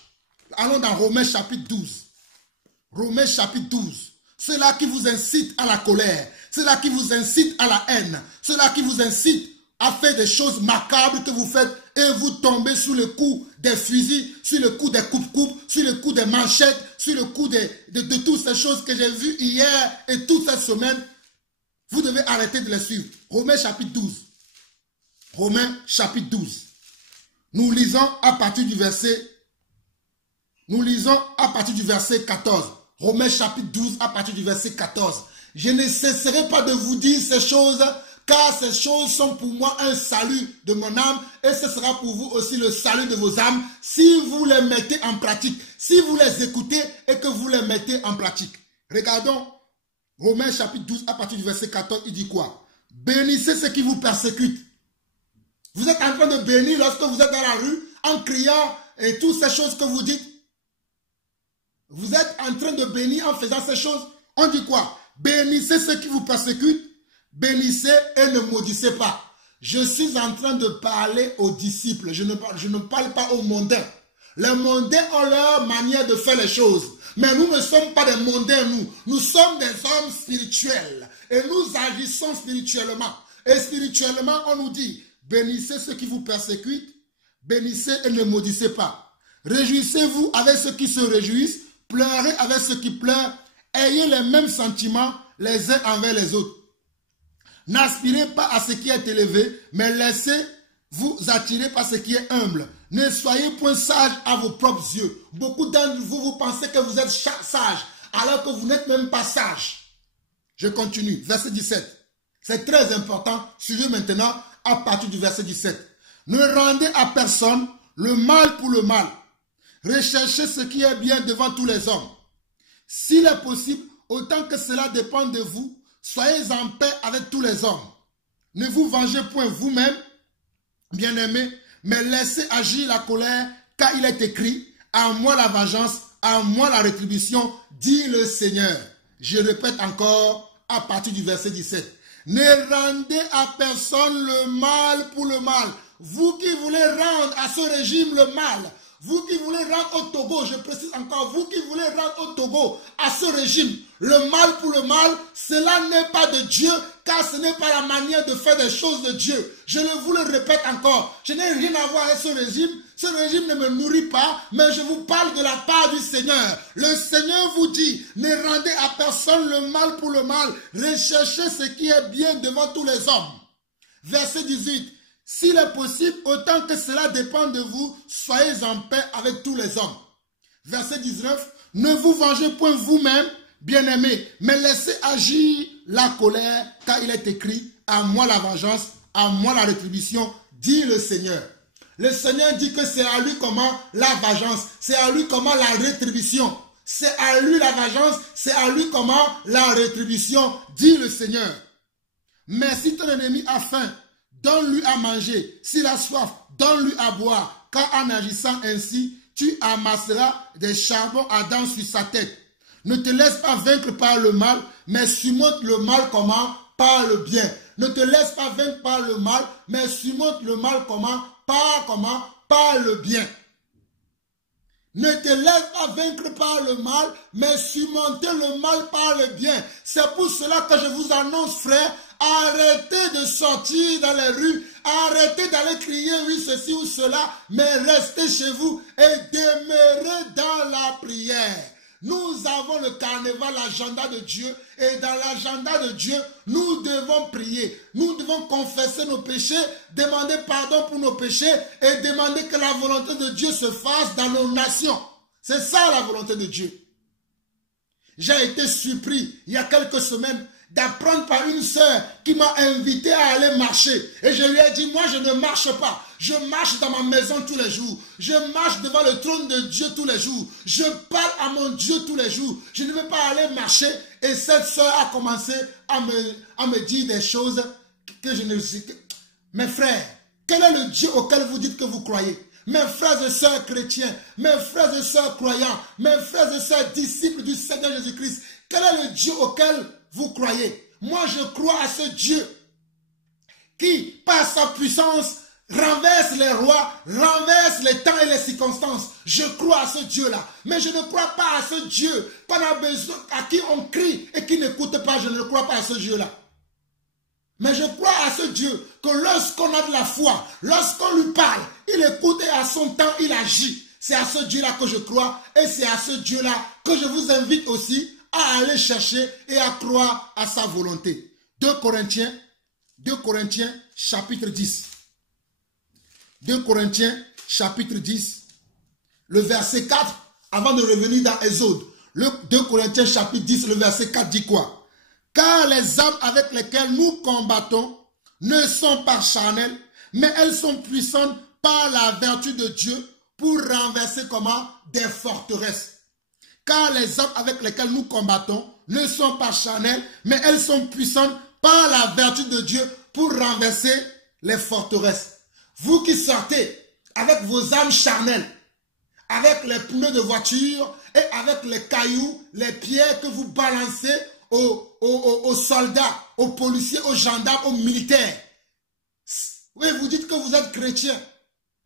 Allons dans Romains chapitre 12. Romains chapitre 12. Ceux-là qui vous incitent à la colère, ceux-là qui vous incitent à la haine, ceux-là qui vous incitent à faire des choses macabres que vous faites et vous tombez sous le coup des fusils, sur le coup des coupe-coupes, sur le coup des manchettes, sur le coup de toutes ces choses que j'ai vues hier et toute cette semaine. Vous devez arrêter de les suivre. Romains chapitre 12. Romains chapitre 12. Nous lisons à partir du verset 14. Romains chapitre 12 à partir du verset 14. Je ne cesserai pas de vous dire ces choses, car ces choses sont pour moi un salut de mon âme et ce sera pour vous aussi le salut de vos âmes si vous les mettez en pratique, si vous les écoutez et que vous les mettez en pratique. Regardons Romains chapitre 12 à partir du verset 14, il dit quoi? Bénissez ceux qui vous persécutent. Vous êtes en train de bénir lorsque vous êtes dans la rue en criant et toutes ces choses que vous dites. Vous êtes en train de bénir en faisant ces choses. On dit quoi? Bénissez ceux qui vous persécutent. Bénissez et ne maudissez pas. Je suis en train de parler aux disciples. Je ne parle pas aux mondains. Les mondains ont leur manière de faire les choses. Mais nous ne sommes pas des mondains, nous. Nous sommes des hommes spirituels. Et nous agissons spirituellement. Et spirituellement, on nous dit, bénissez ceux qui vous persécutent. Bénissez et ne maudissez pas. Réjouissez-vous avec ceux qui se réjouissent. Pleurez avec ceux qui pleurent. Ayez les mêmes sentiments les uns envers les autres. N'aspirez pas à ce qui est élevé, mais laissez-vous attirer par ce qui est humble. Ne soyez point sages à vos propres yeux. Beaucoup d'entre vous, vous pensez que vous êtes sages, alors que vous n'êtes même pas sages. Je continue, verset 17. C'est très important. Suivez maintenant à partir du verset 17. Ne rendez à personne le mal pour le mal. Recherchez ce qui est bien devant tous les hommes. S'il est possible, autant que cela dépend de vous, soyez en paix avec tous les hommes. Ne vous vengez point vous-même, bien-aimés, mais laissez agir la colère, car il est écrit, à moi la vengeance, à moi la rétribution, dit le Seigneur. Je répète encore à partir du verset 17. Ne rendez à personne le mal pour le mal. Vous qui voulez rendre à ce régime le mal, vous qui voulez rendre au Togo, je précise encore, vous qui voulez rendre au Togo à ce régime, le mal pour le mal, cela n'est pas de Dieu, car ce n'est pas la manière de faire des choses de Dieu. Je vous le répète encore, je n'ai rien à voir avec ce régime. Ce régime ne me nourrit pas, mais je vous parle de la part du Seigneur. Le Seigneur vous dit, ne rendez à personne le mal pour le mal, recherchez ce qui est bien devant tous les hommes. Verset 18. S'il est possible, autant que cela dépend de vous, soyez en paix avec tous les hommes. Verset 19. Ne vous vengez point vous-même, bien-aimés, mais laissez agir la colère, car il est écrit, à moi la vengeance, à moi la rétribution, dit le Seigneur. Le Seigneur dit que c'est à lui comment la vengeance, c'est à lui comment la rétribution. C'est à lui la vengeance, c'est à lui comment la rétribution, dit le Seigneur. Mais si ton ennemi a faim, donne-lui à manger. S'il a soif, donne-lui à boire. Car en agissant ainsi, tu amasseras des charbons ardents sur sa tête. Ne te laisse pas vaincre par le mal, mais surmonte le mal comment? Par le bien. Ne te laisse pas vaincre par le mal, mais surmonte le mal comment? Par le bien. Ne te laisse pas vaincre par le mal, mais surmonter le mal par le bien. C'est pour cela que je vous annonce, frère, arrêtez de sortir dans les rues, arrêtez d'aller crier oui ceci ou cela, mais restez chez vous et demeurez dans la prière. Nous avons le carnaval, l'agenda de Dieu, et dans l'agenda de Dieu, nous devons prier. Nous devons confesser nos péchés, demander pardon pour nos péchés et demander que la volonté de Dieu se fasse dans nos nations. C'est ça la volonté de Dieu. J'ai été surpris il y a quelques semaines d'apprendre par une sœur qui m'a invité à aller marcher. Et je lui ai dit, moi je ne marche pas. Je marche dans ma maison tous les jours. Je marche devant le trône de Dieu tous les jours. Je parle à mon Dieu tous les jours. Je ne veux pas aller marcher. Et cette sœur a commencé à me dire des choses que je ne sais. Mes frères, quel est le Dieu auquel vous dites que vous croyez? Mes frères et sœurs chrétiens, mes frères et sœurs croyants, mes frères et sœurs disciples du Seigneur Jésus-Christ, quel est le Dieu auquel vous croyez? Moi, je crois à ce Dieu qui, par sa puissance, renverse les rois, renverse les temps et les circonstances. Je crois à ce Dieu-là. Mais je ne crois pas à ce Dieu qu'on a besoin, à qui on crie et qui n'écoute pas. Je ne crois pas à ce Dieu-là. Mais je crois à ce Dieu que lorsqu'on a de la foi, lorsqu'on lui parle, il écoute et à son temps, il agit. C'est à ce Dieu-là que je crois et c'est à ce Dieu-là que je vous invite aussi à aller chercher et à croire à sa volonté. 2 Corinthiens chapitre 10. 2 Corinthiens chapitre 10, le verset 4, avant de revenir dans Exode. Le 2 Corinthiens chapitre 10, le verset 4 dit quoi? Car les armes avec lesquelles nous combattons ne sont pas charnelles, mais elles sont puissantes par la vertu de Dieu pour renverser comment? Des forteresses. Car les armes avec lesquelles nous combattons ne sont pas charnelles, mais elles sont puissantes par la vertu de Dieu pour renverser les forteresses. Vous qui sortez avec vos armes charnelles, avec les pneus de voiture et avec les cailloux, les pierres que vous balancez aux soldats, aux policiers, aux gendarmes, aux militaires. Oui, vous dites que vous êtes chrétien.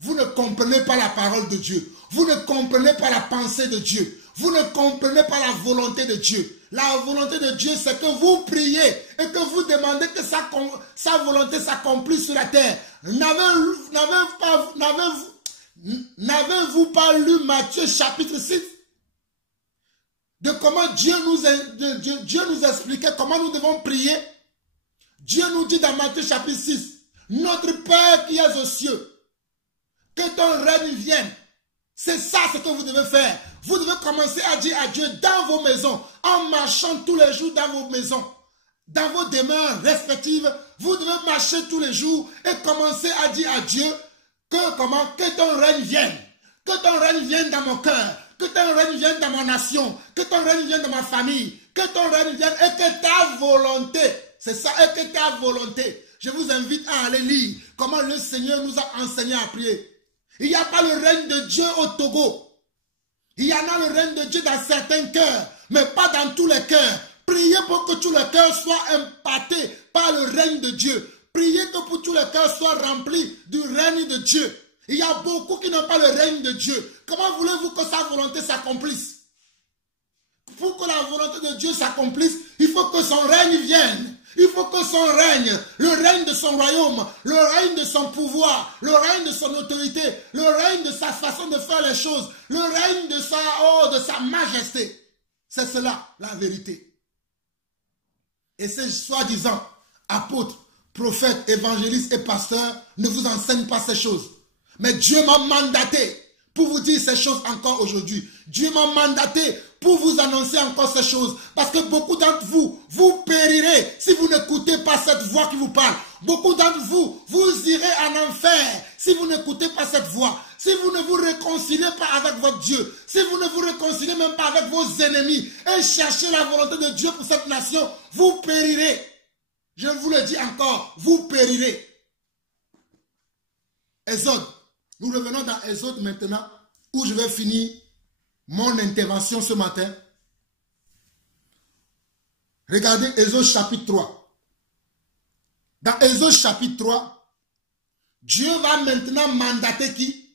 Vous ne comprenez pas la parole de Dieu. Vous ne comprenez pas la pensée de Dieu. Vous ne comprenez pas la volonté de Dieu. La volonté de Dieu, c'est que vous priez et que vous demandez que sa volonté s'accomplisse sur la terre. N'avez-vous pas lu Matthieu chapitre 6? De comment Dieu nous expliquait comment nous devons prier. Dieu nous dit dans Matthieu chapitre 6, notre Père qui es aux cieux, que ton règne vienne. C'est ça ce que vous devez faire. Vous devez commencer à dire à Dieu dans vos maisons, en marchant tous les jours dans vos maisons, dans vos demeures respectives. Vous devez marcher tous les jours et commencer à dire à Dieu que ton règne vienne. Que ton règne vienne dans mon cœur. Que ton règne vienne dans ma nation. Que ton règne vienne dans ma famille. Que ton règne vienne et que ta volonté. C'est ça, et que ta volonté. Je vous invite à aller lire comment le Seigneur nous a enseigné à prier. Il n'y a pas le règne de Dieu au Togo. Il y en a le règne de Dieu dans certains cœurs, mais pas dans tous les cœurs. Priez pour que tous les cœurs soient impactés par le règne de Dieu. Priez que pour tous les cœurs soient remplis du règne de Dieu. Il y a beaucoup qui n'ont pas le règne de Dieu. Comment voulez-vous que sa volonté s'accomplisse? Pour que la volonté de Dieu s'accomplisse, il faut que son règne vienne. Il faut que son règne, le règne de son royaume, le règne de son pouvoir, le règne de son autorité, le règne de sa façon de faire les choses, le règne de sa majesté. C'est cela, la vérité. Et ces soi-disant apôtres, prophètes, évangélistes et pasteurs ne vous enseignent pas ces choses. Mais Dieu m'a mandaté pour vous dire ces choses encore aujourd'hui. Dieu m'a mandaté pour vous annoncer encore ces choses. Parce que beaucoup d'entre vous, vous périrez si vous n'écoutez pas cette voix qui vous parle. Beaucoup d'entre vous, vous irez en enfer si vous n'écoutez pas cette voix. Si vous ne vous réconciliez pas avec votre Dieu. Si vous ne vous réconciliez même pas avec vos ennemis. Et cherchez la volonté de Dieu pour cette nation. Vous périrez. Je vous le dis encore, vous périrez. Exode. Nous revenons dans Exode maintenant. où je vais finir mon intervention ce matin. Regardez Exode chapitre 3. Dans Exode chapitre 3, Dieu va maintenant mandater qui?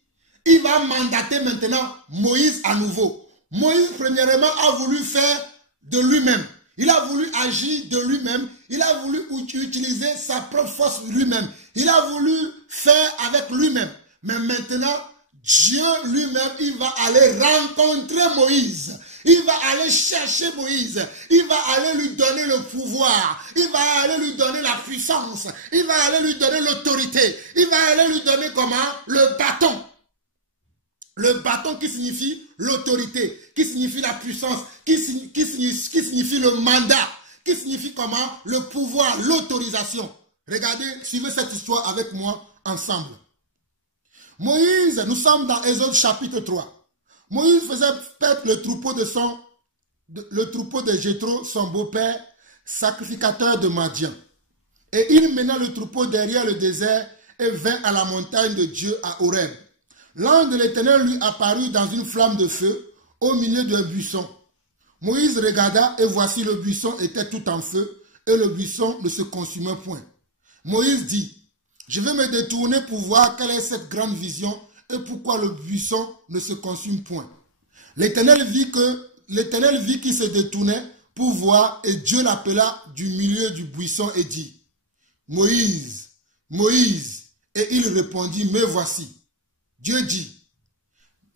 Il va mandater maintenant Moïse à nouveau. Moïse, premièrement, a voulu faire de lui-même. Il a voulu agir de lui-même. Il a voulu utiliser sa propre force lui-même. Il a voulu faire avec lui-même. Mais maintenant, Dieu lui-même, il va aller rencontrer Moïse. Il va aller chercher Moïse. Il va aller lui donner le pouvoir. Il va aller lui donner la puissance. Il va aller lui donner l'autorité. Il va aller lui donner comment? Le bâton. Le bâton qui signifie l'autorité, qui signifie la puissance, qui signifie le mandat, qui signifie comment? Le pouvoir, l'autorisation. Regardez, suivez cette histoire avec moi ensemble. Moïse, nous sommes dans Exode chapitre 3. Moïse faisait paître le troupeau de Jéthro, son beau-père, sacrificateur de Madian. Et il mena le troupeau derrière le désert et vint à la montagne de Dieu à Horeb. L'ange de l'Éternel lui apparut dans une flamme de feu au milieu d'un buisson. Moïse regarda et voici le buisson était tout en feu et le buisson ne se consumait point. Moïse dit, je vais me détourner pour voir quelle est cette grande vision et pourquoi le buisson ne se consume point. L'Éternel vit qu'il se détournait pour voir et Dieu l'appela du milieu du buisson et dit, Moïse, Moïse, et il répondit, me voici. Dieu dit,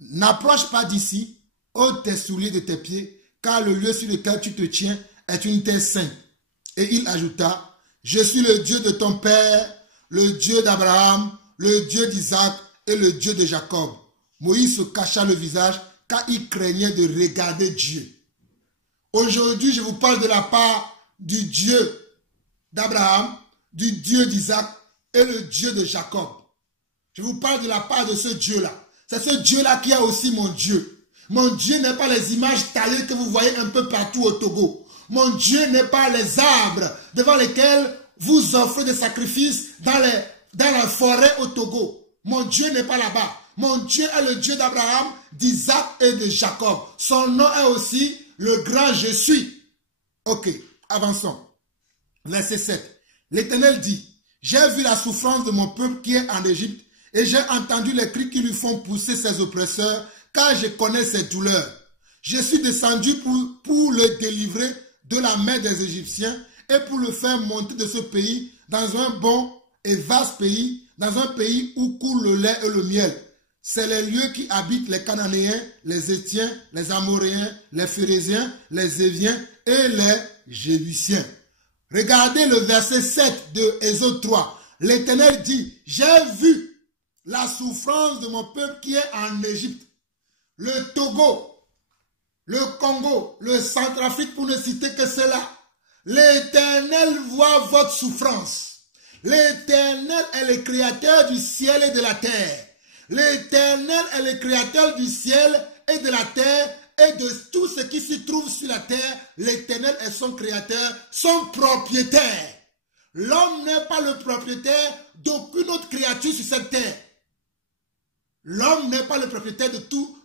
n'approche pas d'ici, ôte tes souliers de tes pieds, car le lieu sur lequel tu te tiens est une terre sainte. Et il ajouta, je suis le Dieu de ton père, le Dieu d'Abraham, le Dieu d'Isaac et le Dieu de Jacob. Moïse se cacha le visage, car il craignait de regarder Dieu. Aujourd'hui, je vous parle de la part du Dieu d'Abraham, du Dieu d'Isaac et le Dieu de Jacob. Je vous parle de la part de ce Dieu-là. C'est ce Dieu-là qui a aussi mon Dieu. Mon Dieu n'est pas les images taillées que vous voyez un peu partout au Togo. Mon Dieu n'est pas les arbres devant lesquels vous offrez des sacrifices dans la forêt au Togo. Mon Dieu n'est pas là-bas. Mon Dieu est le Dieu d'Abraham, d'Isaac et de Jacob. Son nom est aussi le grand je suis. Ok, avançons. Verset 7. L'Éternel dit, j'ai vu la souffrance de mon peuple qui est en Égypte et j'ai entendu les cris qui lui font pousser ses oppresseurs, car je connais ses douleurs. Je suis descendu pour le délivrer de la main des Égyptiens et pour le faire monter de ce pays dans un bon et vaste pays, dans un pays où coule le lait et le miel. C'est les lieux qui habitent les Cananéens, les Hétiens, les Amoréens, les Phéréziens, les Éviens et les Jébusiens. Regardez le verset 7 de Exode 3. L'Éternel dit, j'ai vu la souffrance de mon peuple qui est en Égypte, le Togo, le Congo, le Centrafrique pour ne citer que cela. L'Éternel voit votre souffrance. L'Éternel est le créateur du ciel et de la terre. L'Éternel est le créateur du ciel et de la terre et de tout ce qui s'y trouve sur la terre. L'Éternel est son créateur, son propriétaire. L'homme n'est pas le propriétaire d'aucune autre créature sur cette terre. L'homme n'est pas le propriétaire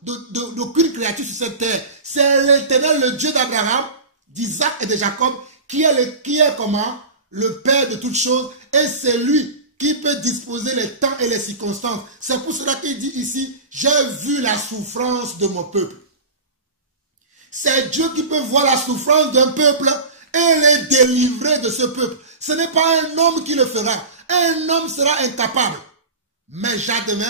d'aucune créature sur cette terre. C'est l'Éternel, le Dieu d'Abraham, d'Isaac et de Jacob, qui est comment? Le Père de toutes choses. Et c'est lui qui peut disposer les temps et les circonstances. C'est pour cela qu'il dit ici, j'ai vu la souffrance de mon peuple. C'est Dieu qui peut voir la souffrance d'un peuple et les délivrer de ce peuple. Ce n'est pas un homme qui le fera. Un homme sera incapable. Mais j'admets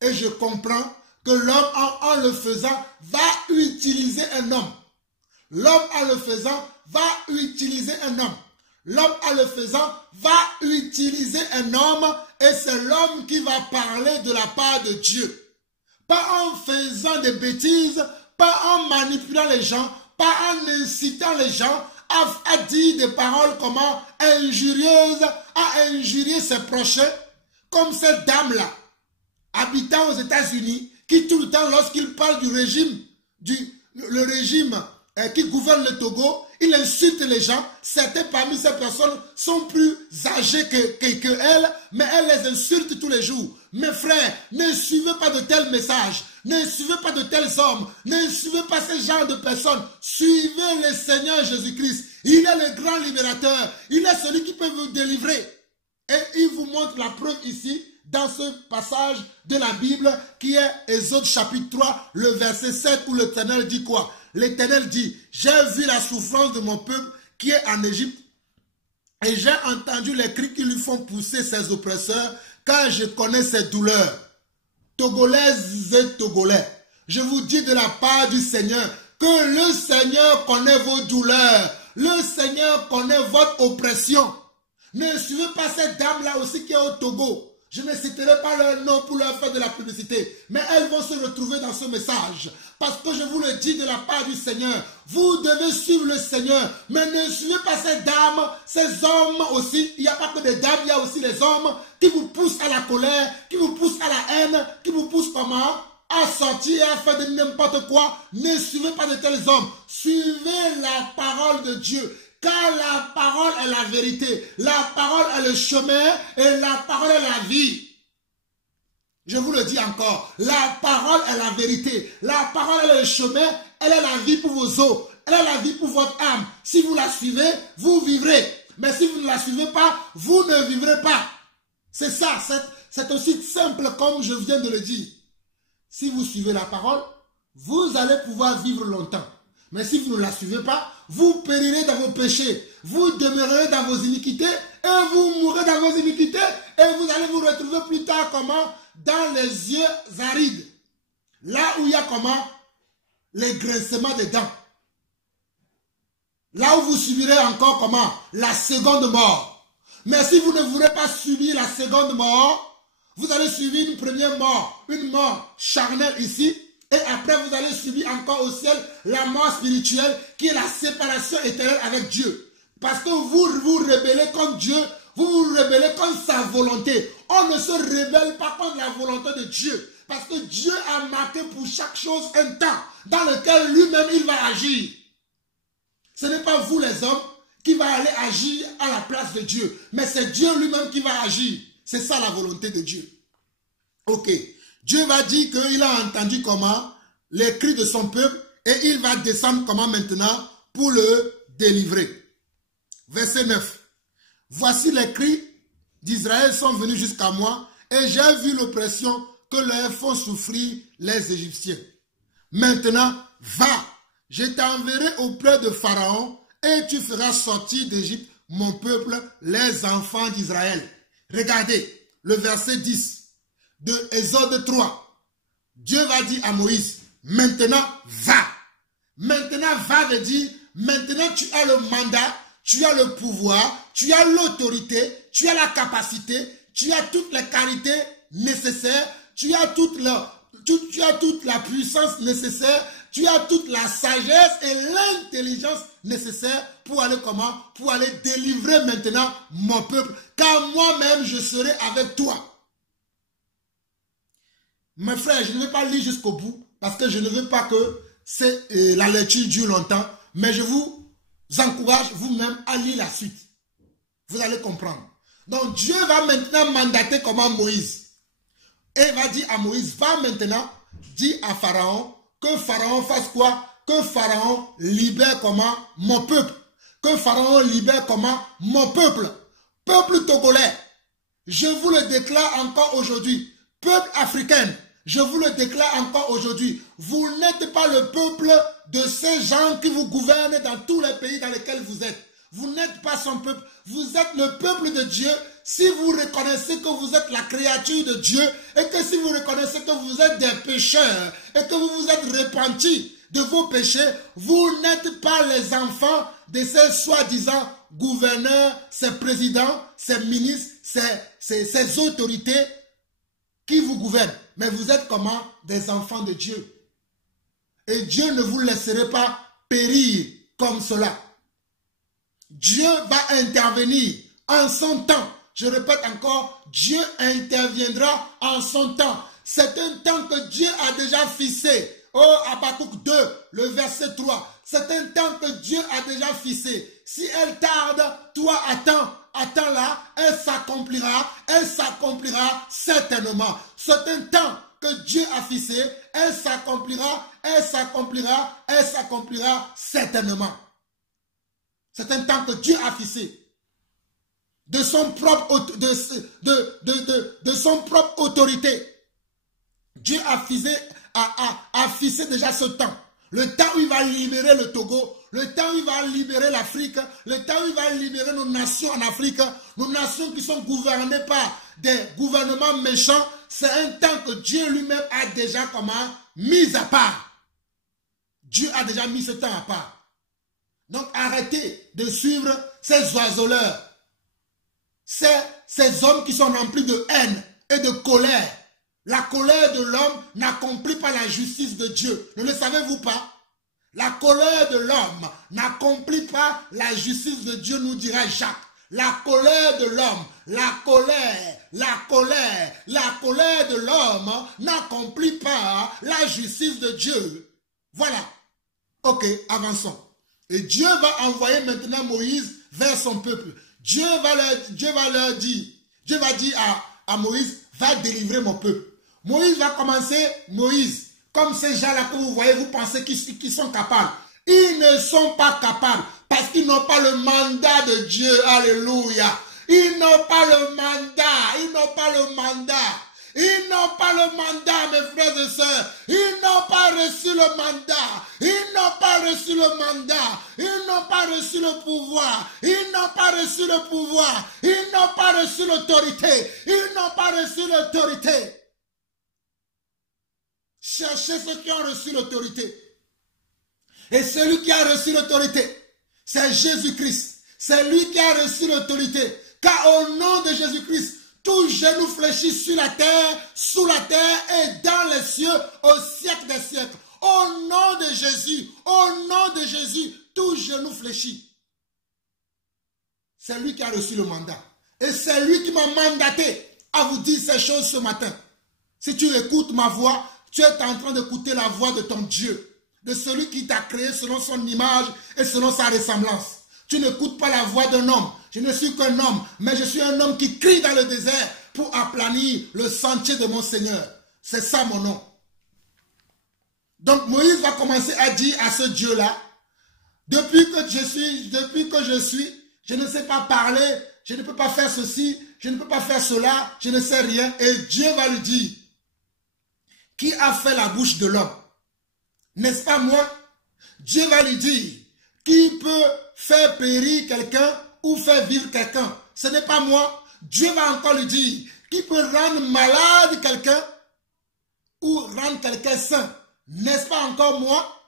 et je comprends que l'homme, en le faisant, va utiliser un homme. L'homme, en le faisant, va utiliser un homme. L'homme, en le faisant, va utiliser un homme et c'est l'homme qui va parler de la part de Dieu. Pas en faisant des bêtises, pas en manipulant les gens, pas en incitant les gens à dire des paroles comment injurieuses, à injurier ses prochains, comme cette dame-là, habitant aux États-Unis, qui tout le temps, lorsqu'il parle du régime, le régime qui gouverne le Togo, il insulte les gens. Certains parmi ces personnes sont plus âgées que elle, mais elle les insulte tous les jours. Mes frères, ne suivez pas de tels messages. Ne suivez pas de tels hommes. Ne suivez pas ce genre de personnes. Suivez le Seigneur Jésus-Christ. Il est le grand libérateur. Il est celui qui peut vous délivrer. Et il vous montre la preuve ici, dans ce passage de la Bible, qui est Exode chapitre 3, le verset 7, où l'Éternel dit quoi? L'Éternel dit, j'ai vu la souffrance de mon peuple qui est en Égypte, et j'ai entendu les cris qui lui font pousser ses oppresseurs, car je connais ses douleurs. Togolaises et Togolais, je vous dis de la part du Seigneur, que le Seigneur connaît vos douleurs, le Seigneur connaît votre oppression. Ne suivez pas cette dame-là aussi qui est au Togo. Je ne citerai pas leur nom pour leur faire de la publicité, mais elles vont se retrouver dans ce message. Parce que je vous le dis de la part du Seigneur, vous devez suivre le Seigneur, mais ne suivez pas ces dames, ces hommes aussi. Il n'y a pas que des dames, il y a aussi les hommes qui vous poussent à la colère, qui vous poussent à la haine, qui vous poussent comment? À sortir et à faire de n'importe quoi. Ne suivez pas de tels hommes. Suivez la parole de Dieu. Car la parole est la vérité, la parole est le chemin et la parole est la vie. Je vous le dis encore, la parole est la vérité, la parole est le chemin, elle est la vie pour vos os, elle est la vie pour votre âme. Si vous la suivez, vous vivrez. Mais si vous ne la suivez pas, vous ne vivrez pas. C'est ça, c'est aussi simple comme je viens de le dire. Si vous suivez la parole, vous allez pouvoir vivre longtemps. Mais si vous ne la suivez pas, vous périrez dans vos péchés, vous demeurerez dans vos iniquités et vous mourrez dans vos iniquités et vous allez vous retrouver plus tard comment? Dans les yeux arides. Là où il y a comment? Les grincements des dents. Là où vous subirez encore comment? La seconde mort. Mais si vous ne voulez pas subir la seconde mort, vous allez subir une première mort, une mort charnelle ici. Et après, vous allez subir encore au ciel la mort spirituelle qui est la séparation éternelle avec Dieu. Parce que vous vous rebellez contre Dieu, vous vous rebellez contre sa volonté. On ne se rebelle pas contre la volonté de Dieu. Parce que Dieu a marqué pour chaque chose un temps dans lequel lui-même il va agir. Ce n'est pas vous les hommes qui va aller agir à la place de Dieu. Mais c'est Dieu lui-même qui va agir. C'est ça la volonté de Dieu. Ok. Dieu va dire qu'il a entendu comment les cris de son peuple et il va descendre comment maintenant pour le délivrer. Verset 9. Voici les cris d'Israël sont venus jusqu'à moi et j'ai vu l'oppression que leur font souffrir les Égyptiens. Maintenant, va, je t'enverrai auprès de Pharaon et tu feras sortir d'Égypte mon peuple, les enfants d'Israël. Regardez le verset 10. De Exode 3, Dieu va dire à Moïse, maintenant va. Maintenant va veut dire, maintenant tu as le mandat, tu as le pouvoir, tu as l'autorité, tu as la capacité, tu as toutes les qualités nécessaires, tu as toute la puissance nécessaire, tu as toute la sagesse et l'intelligence nécessaire pour aller comment? Pour aller délivrer maintenant mon peuple, car moi-même je serai avec toi. Mes frères, je ne vais pas lire jusqu'au bout parce que je ne veux pas que la lecture dure longtemps, mais je vous encourage vous-même à lire la suite. Vous allez comprendre. Donc Dieu va maintenant mandater comment Moïse. Et va dire à Moïse, va maintenant dire à Pharaon que Pharaon fasse quoi? Que Pharaon libère comment? Mon peuple. Que Pharaon libère comment? Mon peuple. Peuple togolais. Je vous le déclare encore aujourd'hui. Peuple africain. Je vous le déclare encore aujourd'hui, vous n'êtes pas le peuple de ces gens qui vous gouvernent dans tous les pays dans lesquels vous êtes. Vous n'êtes pas son peuple, vous êtes le peuple de Dieu. Si vous reconnaissez que vous êtes la créature de Dieu et que si vous reconnaissez que vous êtes des pécheurs et que vous vous êtes repentis de vos péchés, vous n'êtes pas les enfants de ces soi-disant gouverneurs, ces présidents, ces ministres, ces autorités qui vous gouvernent. Mais vous êtes comment? Des enfants de Dieu. Et Dieu ne vous laisserait pas périr comme cela. Dieu va intervenir en son temps. Je répète encore, Dieu interviendra en son temps. C'est un temps que Dieu a déjà fixé. Oh, Habakkuk 2, le verset 3. C'est un temps que Dieu a déjà fixé. Si elle tarde, toi attends-la, elle s'accomplira certainement. C'est un temps que Dieu a fixé, elle s'accomplira, elle s'accomplira, elle s'accomplira certainement. C'est un temps que Dieu a fixé. De son propre autorité. Dieu a fixé déjà ce temps. Le temps où il va libérer le Togo, le temps où il va libérer l'Afrique, le temps où il va libérer nos nations en Afrique, nos nations qui sont gouvernées par des gouvernements méchants, c'est un temps que Dieu lui-même a déjà mis à part. Dieu a déjà mis ce temps à part. Donc arrêtez de suivre ces oiseleurs, ces hommes qui sont remplis de haine et de colère. La colère de l'homme n'accomplit pas la justice de Dieu. Ne le savez-vous pas? La colère de l'homme n'accomplit pas la justice de Dieu, nous dira Jacques. La colère de l'homme, la colère de l'homme n'accomplit pas la justice de Dieu. Voilà. Ok, avançons. Et Dieu va envoyer maintenant Moïse vers son peuple. Dieu va dire à Moïse, va délivrer mon peuple. Moïse va commencer, Moïse, comme ces gens-là que vous voyez, vous pensez qu'ils sont capables. Ils ne sont pas capables parce qu'ils n'ont pas le mandat de Dieu. Alléluia. Ils n'ont pas le mandat. Ils n'ont pas le mandat. Ils n'ont pas le mandat, mes frères et sœurs. Ils n'ont pas reçu le mandat. Ils n'ont pas reçu le mandat. Ils n'ont pas reçu le pouvoir. Ils n'ont pas reçu le pouvoir. Ils n'ont pas reçu l'autorité. Ils n'ont pas reçu l'autorité. Cherchez ceux qui ont reçu l'autorité. Et celui qui a reçu l'autorité, c'est Jésus-Christ. C'est lui qui a reçu l'autorité. Car au nom de Jésus-Christ, tout genou fléchit sur la terre, sous la terre et dans les cieux au siècle des siècles. Au nom de Jésus, tout genou fléchit. C'est lui qui a reçu le mandat. Et c'est lui qui m'a mandaté à vous dire ces choses ce matin. Si tu écoutes ma voix, tu es en train d'écouter la voix de ton Dieu, de celui qui t'a créé selon son image et selon sa ressemblance. Tu n'écoutes pas la voix d'un homme. Je ne suis qu'un homme, mais je suis un homme qui crie dans le désert pour aplanir le sentier de mon Seigneur. C'est ça mon nom. Donc Moïse va commencer à dire à ce Dieu-là, depuis que je suis, je ne sais pas parler, je ne peux pas faire ceci, je ne peux pas faire cela, je ne sais rien. Et Dieu va lui dire, qui a fait la bouche de l'homme? N'est-ce pas moi? Dieu va lui dire, qui peut faire périr quelqu'un ou faire vivre quelqu'un? Ce n'est pas moi. Dieu va encore lui dire, qui peut rendre malade quelqu'un ou rendre quelqu'un sain? N'est-ce pas encore moi?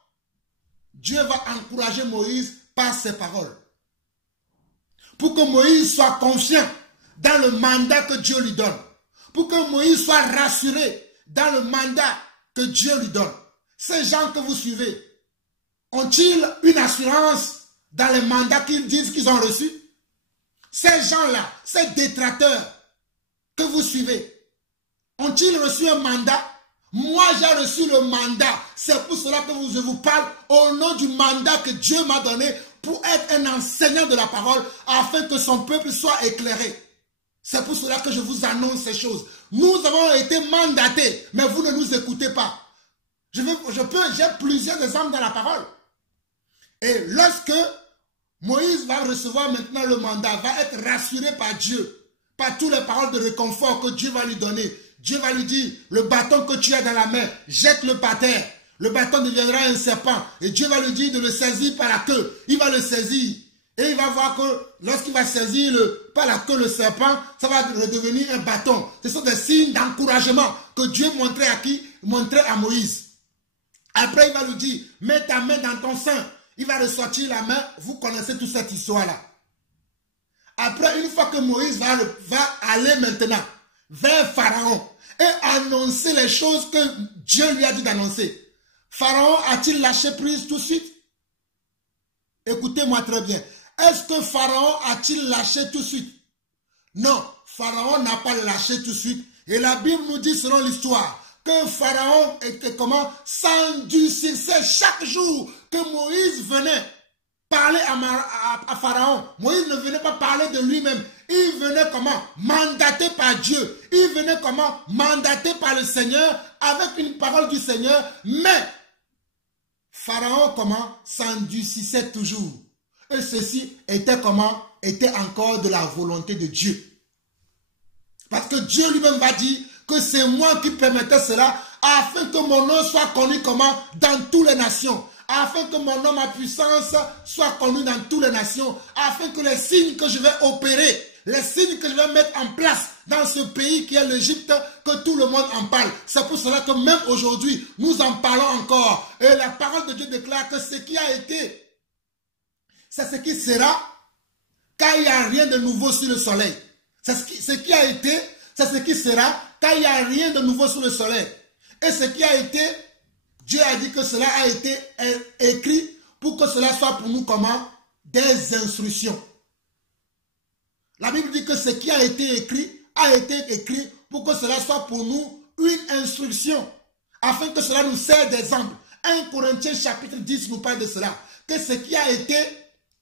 Dieu va encourager Moïse par ses paroles. Pour que Moïse soit confiant dans le mandat que Dieu lui donne. Pour que Moïse soit rassuré dans le mandat que Dieu lui donne. Ces gens que vous suivez, ont-ils une assurance dans les mandats qu'ils disent qu'ils ont reçus? Ces gens-là, ces détracteurs que vous suivez, ont-ils reçu un mandat? Moi, j'ai reçu le mandat. C'est pour cela que je vous parle au nom du mandat que Dieu m'a donné pour être un enseignant de la parole afin que son peuple soit éclairé. C'est pour cela que je vous annonce ces choses. Nous avons été mandatés, mais vous ne nous écoutez pas. J'ai plusieurs exemples dans la parole. Et lorsque Moïse va recevoir maintenant le mandat, va être rassuré par Dieu, par toutes les paroles de réconfort que Dieu va lui donner. Dieu va lui dire, le bâton que tu as dans la main, jette-le par terre. Le bâton deviendra un serpent. Et Dieu va lui dire de le saisir par la queue. Il va le saisir. Et il va voir que lorsqu'il va saisir par la queue le serpent, ça va redevenir un bâton. Ce sont des signes d'encouragement que Dieu montrait à qui? Montrait à Moïse. Après, il va lui dire, mets ta main dans ton sein. Il va ressortir la main. Vous connaissez toute cette histoire-là. Après, une fois que Moïse va aller maintenant vers Pharaon et annoncer les choses que Dieu lui a dit d'annoncer. Pharaon a-t-il lâché prise tout de suite? Écoutez-moi très bien. Est-ce que Pharaon a-t-il lâché tout de suite? Non, Pharaon n'a pas lâché tout de suite. Et la Bible nous dit selon l'histoire que Pharaon était comment? S'endurcissait chaque jour que Moïse venait parler à Pharaon. Moïse ne venait pas parler de lui-même. Il venait comment? Mandaté par Dieu. Il venait comment? Mandaté par le Seigneur avec une parole du Seigneur. Mais Pharaon comment? S'endurcissait toujours. Et ceci était comment? Était encore de la volonté de Dieu. Parce que Dieu lui-même va dire que c'est moi qui permettais cela afin que mon nom soit connu comment? Dans toutes les nations. Afin que mon nom, ma puissance soit connue dans toutes les nations. Afin que les signes que je vais opérer, les signes que je vais mettre en place dans ce pays qui est l'Égypte, que tout le monde en parle. C'est pour cela que même aujourd'hui, nous en parlons encore. Et la parole de Dieu déclare que ce qui a été, c'est ce qui sera, car il n'y a rien de nouveau sur le soleil. Ce qui a été, c'est ce qui sera, car il n'y a rien de nouveau sur le soleil. Et ce qui a été, Dieu a dit que cela a été écrit pour que cela soit pour nous comment? Des instructions. La Bible dit que ce qui a été écrit pour que cela soit pour nous une instruction, afin que cela nous serve d'exemple. 1 Corinthiens chapitre 10 nous parle de cela, que ce qui a été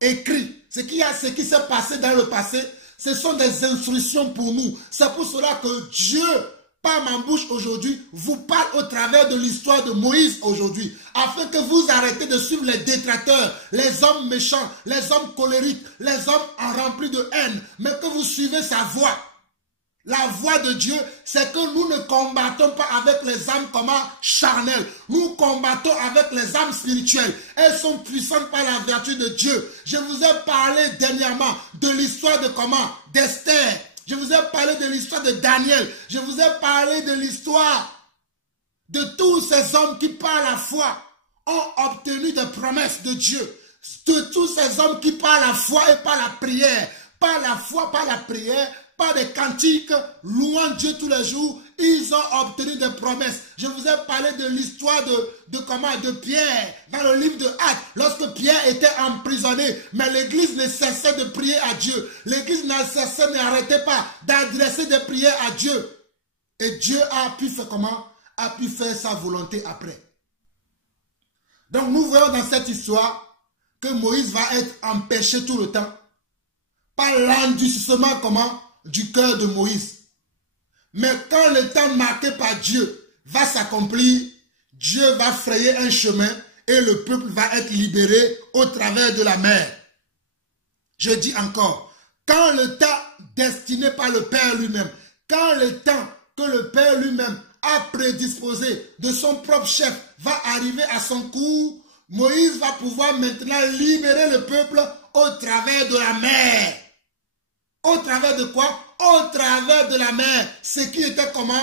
écrit, ce qui s'est passé dans le passé, ce sont des instructions pour nous. C'est pour cela que Dieu, par ma bouche aujourd'hui, vous parle au travers de l'histoire de Moïse aujourd'hui, afin que vous arrêtez de suivre les détracteurs, les hommes méchants, les hommes colériques, les hommes remplis de haine, mais que vous suivez sa voie. La voie de Dieu, c'est que nous ne combattons pas avec les âmes comment charnelles. Nous combattons avec les âmes spirituelles. Elles sont puissantes par la vertu de Dieu. Je vous ai parlé dernièrement de l'histoire de comment? D'Esther. Je vous ai parlé de l'histoire de Daniel. Je vous ai parlé de l'histoire de tous ces hommes qui, par la foi, ont obtenu des promesses de Dieu. De tous ces hommes qui, par la foi et par la prière, par la foi, par la prière, par des cantiques, louant Dieu tous les jours, ils ont obtenu des promesses. Je vous ai parlé de l'histoire de Pierre, dans le livre de Actes, lorsque Pierre était emprisonné, mais l'église ne cessait de prier à Dieu. L'église n'arrêtait pas d'adresser des prières à Dieu. Et Dieu a pu faire comment? A pu faire sa volonté après. Donc nous voyons dans cette histoire que Moïse va être empêché tout le temps par l'endurcissement comment? Du cœur de Moïse. Mais quand le temps marqué par Dieu va s'accomplir, Dieu va frayer un chemin et le peuple va être libéré au travers de la mer. Je dis encore, quand le temps destiné par le Père lui-même, quand le temps que le Père lui-même a prédisposé de son propre chef va arriver à son cours, Moïse va pouvoir maintenant libérer le peuple au travers de la mer. Au travers de quoi? Au travers de la mer. Ce qui était comment?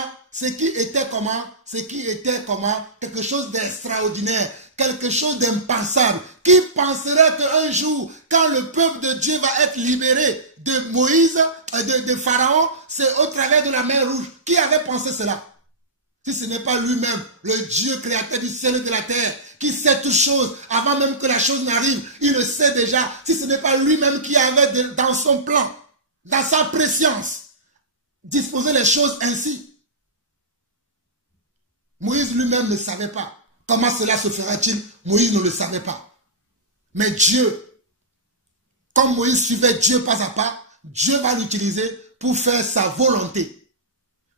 Quelque chose d'extraordinaire. Quelque chose d'impensable. Qui penserait qu'un jour, quand le peuple de Dieu va être libéré de Moïse, de Pharaon, c'est au travers de la mer Rouge. Qui avait pensé cela? Si ce n'est pas lui-même, le Dieu créateur du ciel et de la terre, qui sait toutes choses avant même que la chose n'arrive, il le sait déjà. Si ce n'est pas lui-même qui avait dans son plan, dans sa préscience, disposer les choses ainsi. Moïse lui-même ne savait pas. Comment cela se fera-t-il? Moïse ne le savait pas. Mais Dieu, comme Moïse suivait Dieu pas à pas, Dieu va l'utiliser pour faire sa volonté.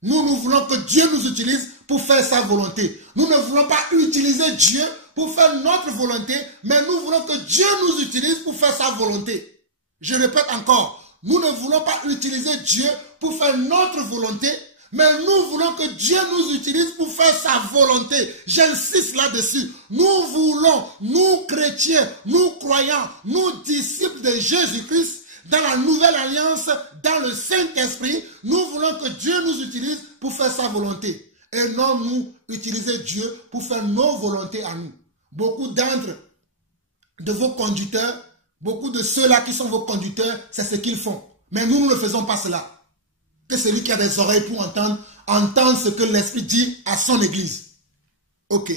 Nous voulons que Dieu nous utilise pour faire sa volonté. Nous ne voulons pas utiliser Dieu pour faire notre volonté, mais nous voulons que Dieu nous utilise pour faire sa volonté. Je répète encore. Nous ne voulons pas utiliser Dieu pour faire notre volonté, mais nous voulons que Dieu nous utilise pour faire sa volonté. J'insiste là-dessus. Nous voulons, nous chrétiens, nous croyants, nous disciples de Jésus-Christ, dans la nouvelle alliance, dans le Saint-Esprit, nous voulons que Dieu nous utilise pour faire sa volonté. Et non nous utiliser Dieu pour faire nos volontés à nous. Beaucoup de vos conducteurs, beaucoup de ceux-là qui sont vos conducteurs, c'est ce qu'ils font. Mais nous ne faisons pas cela. Que celui qui a des oreilles pour entendre, entende ce que l'Esprit dit à son église. Ok.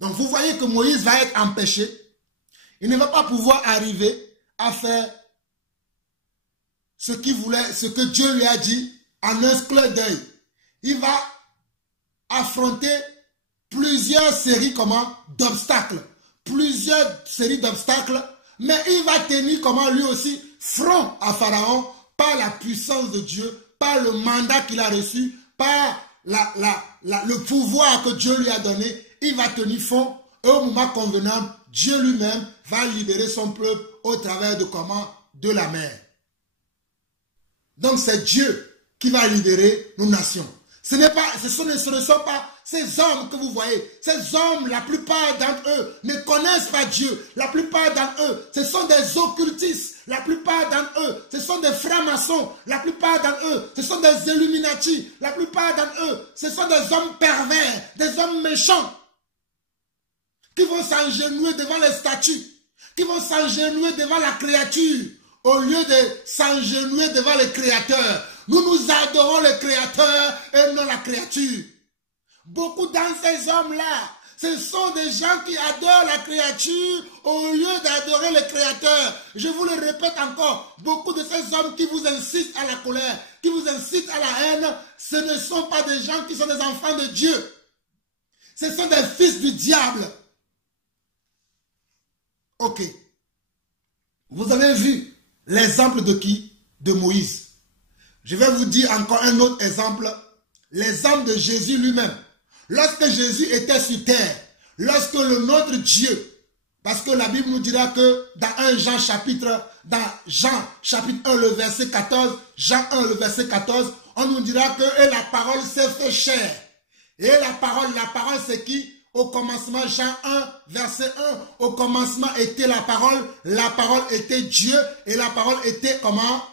Donc vous voyez que Moïse va être empêché. Il ne va pas pouvoir arriver à faire ce que Dieu lui a dit en un clin d'œil. Il va affronter plusieurs séries d'obstacles. Plusieurs séries d'obstacles Mais il va tenir comment lui aussi front à Pharaon par la puissance de Dieu, par le mandat qu'il a reçu, par le pouvoir que Dieu lui a donné. Il va tenir front et au moment convenable, Dieu lui-même va libérer son peuple au travers de comment? De la mer. Donc c'est Dieu qui va libérer nos nations. Ce ne sont pas ces hommes que vous voyez. Ces hommes, la plupart d'entre eux ne connaissent pas Dieu. La plupart d'entre eux, ce sont des occultistes. La plupart d'entre eux, ce sont des francs-maçons. La plupart d'entre eux, ce sont des Illuminati. La plupart d'entre eux, ce sont des hommes pervers, des hommes méchants qui vont s'agenouiller devant les statues, qui vont s'agenouiller devant la créature au lieu de s'agenouiller devant le Créateur. Nous adorons le Créateur et non la créature. Beaucoup dans ces hommes-là, ce sont des gens qui adorent la créature au lieu d'adorer le Créateur. Je vous le répète encore, beaucoup de ces hommes qui vous incitent à la colère, qui vous incitent à la haine, ce ne sont pas des gens qui sont des enfants de Dieu. Ce sont des fils du diable. Ok. Vous avez vu l'exemple de qui? De Moïse. Je vais vous dire encore un autre exemple. L'exemple de Jésus lui-même. Lorsque Jésus était sur terre, lorsque notre Dieu, parce que la Bible nous dira que dans Jean chapitre 1, le verset 14, Jean 1, le verset 14, on nous dira que et la parole s'est fait chair. Et la parole c'est qui? Au commencement, Jean 1, verset 1, au commencement était la parole était Dieu, et la parole était comment?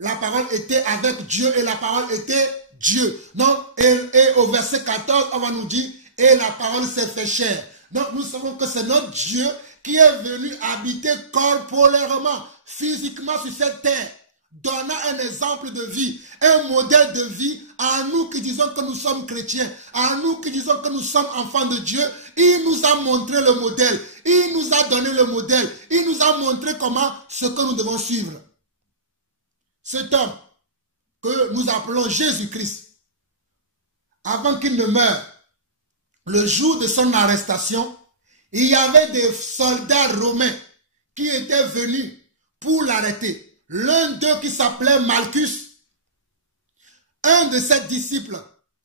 La parole était avec Dieu, et la parole était Dieu. Donc, et au verset 14, on va nous dire, et la parole s'est fait chair. Donc, nous savons que c'est notre Dieu qui est venu habiter corporellement, physiquement sur cette terre, donnant un exemple de vie, un modèle de vie à nous qui disons que nous sommes chrétiens, à nous qui disons que nous sommes enfants de Dieu. Il nous a montré le modèle, il nous a donné le modèle, il nous a montré comment ce que nous devons suivre. Cet homme que nous appelons Jésus-Christ, avant qu'il ne meure, le jour de son arrestation, il y avait des soldats romains qui étaient venus pour l'arrêter. L'un d'eux qui s'appelait Malchus, un de ses disciples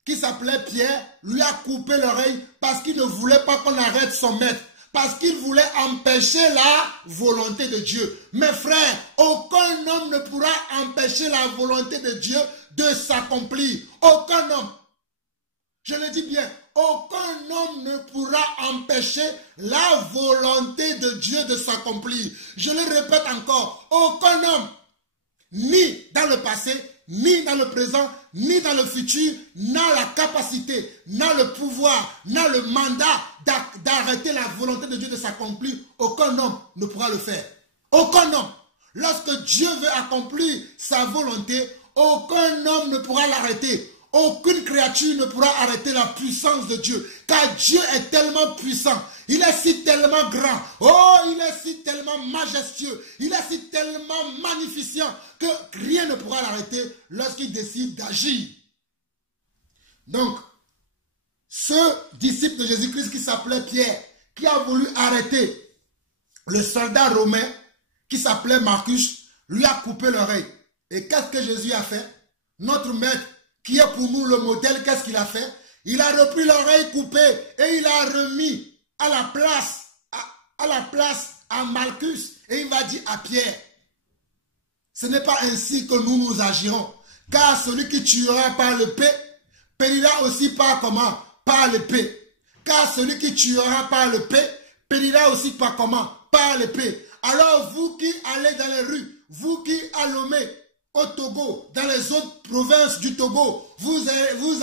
qui s'appelait Pierre, lui a coupé l'oreille parce qu'il ne voulait pas qu'on arrête son maître, parce qu'il voulait empêcher la volonté de Dieu. Mes frères, aucun homme ne pourra empêcher la volonté de Dieu de s'accomplir. Aucun homme. Je le dis bien, aucun homme ne pourra empêcher la volonté de Dieu de s'accomplir. Je le répète encore, aucun homme, ni dans le passé, ni dans le présent, ni dans le futur, n'a la capacité, n'a le pouvoir, n'a le mandat d'arrêter la volonté de Dieu de s'accomplir. Aucun homme ne pourra le faire. Aucun homme. Lorsque Dieu veut accomplir sa volonté, aucun homme ne pourra l'arrêter. Aucune créature ne pourra arrêter la puissance de Dieu. Car Dieu est tellement puissant. Il est si tellement grand. Oh, il est si tellement majestueux. Il est si tellement magnificent que rien ne pourra l'arrêter lorsqu'il décide d'agir. Donc, ce disciple de Jésus-Christ qui s'appelait Pierre, qui a voulu arrêter le soldat romain qui s'appelait Marcus, lui a coupé l'oreille. Et qu'est-ce que Jésus a fait? Notre maître, qui est pour nous le modèle, qu'est-ce qu'il a fait? Il a repris l'oreille coupée et il a remis à la place à Malchus, et il va dire à Pierre, ce n'est pas ainsi que nous agirons, car celui qui tuera par l'épée périra aussi par comment? Par l'épée. Car celui qui tuera par l'épée périra aussi par comment? Par l'épée. Alors vous qui allez dans les rues, vous qui allumez au Togo, dans les autres provinces du Togo, vous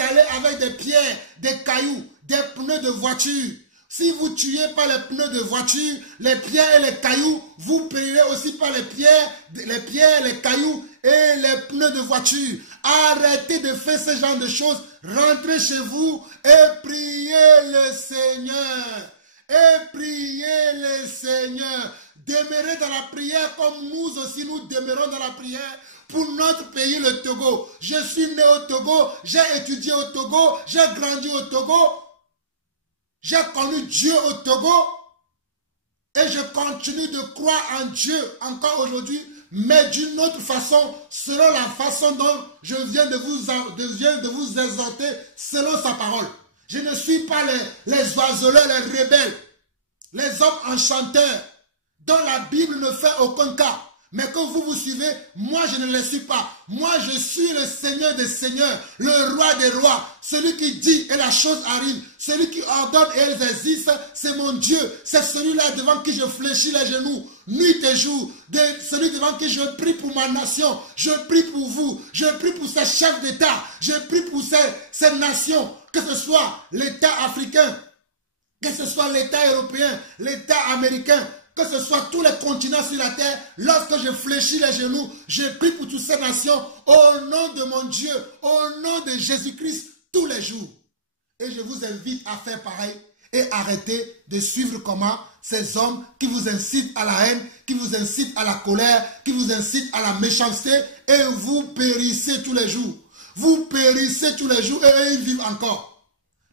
allez avec des pierres, des cailloux, des pneus de voiture. Si vous tuez par les pneus de voiture, les pierres et les cailloux, vous périrez aussi par les pierres, les cailloux et les pneus de voiture. Arrêtez de faire ce genre de choses. Rentrez chez vous et priez le Seigneur. Et priez le Seigneur. Demeurez dans la prière comme nous aussi nous demeurons dans la prière. Pour notre pays, le Togo. Je suis né au Togo, j'ai étudié au Togo, j'ai grandi au Togo, j'ai connu Dieu au Togo. Et je continue de croire en Dieu encore aujourd'hui, mais d'une autre façon, selon la façon dont je viens de vous exhorter, selon sa parole. Je ne suis pas les oiseleurs, les rebelles, les hommes enchanteurs, dont la Bible ne fait aucun cas. Mais que vous suivez, moi je ne le suis pas. Moi je suis le Seigneur des Seigneurs, le Roi des Rois, celui qui dit et la chose arrive, celui qui ordonne et elle existe, c'est mon Dieu. C'est celui-là devant qui je fléchis les genoux, nuit et jour, celui devant qui je prie pour ma nation, je prie pour vous, je prie pour ces chefs d'État, je prie pour ces nations, que ce soit l'État africain, que ce soit l'État européen, l'État américain, que ce soit tous les continents sur la terre, lorsque je fléchis les genoux, je prie pour toutes ces nations, au nom de mon Dieu, au nom de Jésus-Christ, tous les jours. Et je vous invite à faire pareil et arrêter de suivre comment ces hommes qui vous incitent à la haine, qui vous incitent à la colère, qui vous incitent à la méchanceté, et vous périssez tous les jours. Vous périssez tous les jours et eux, ils vivent encore.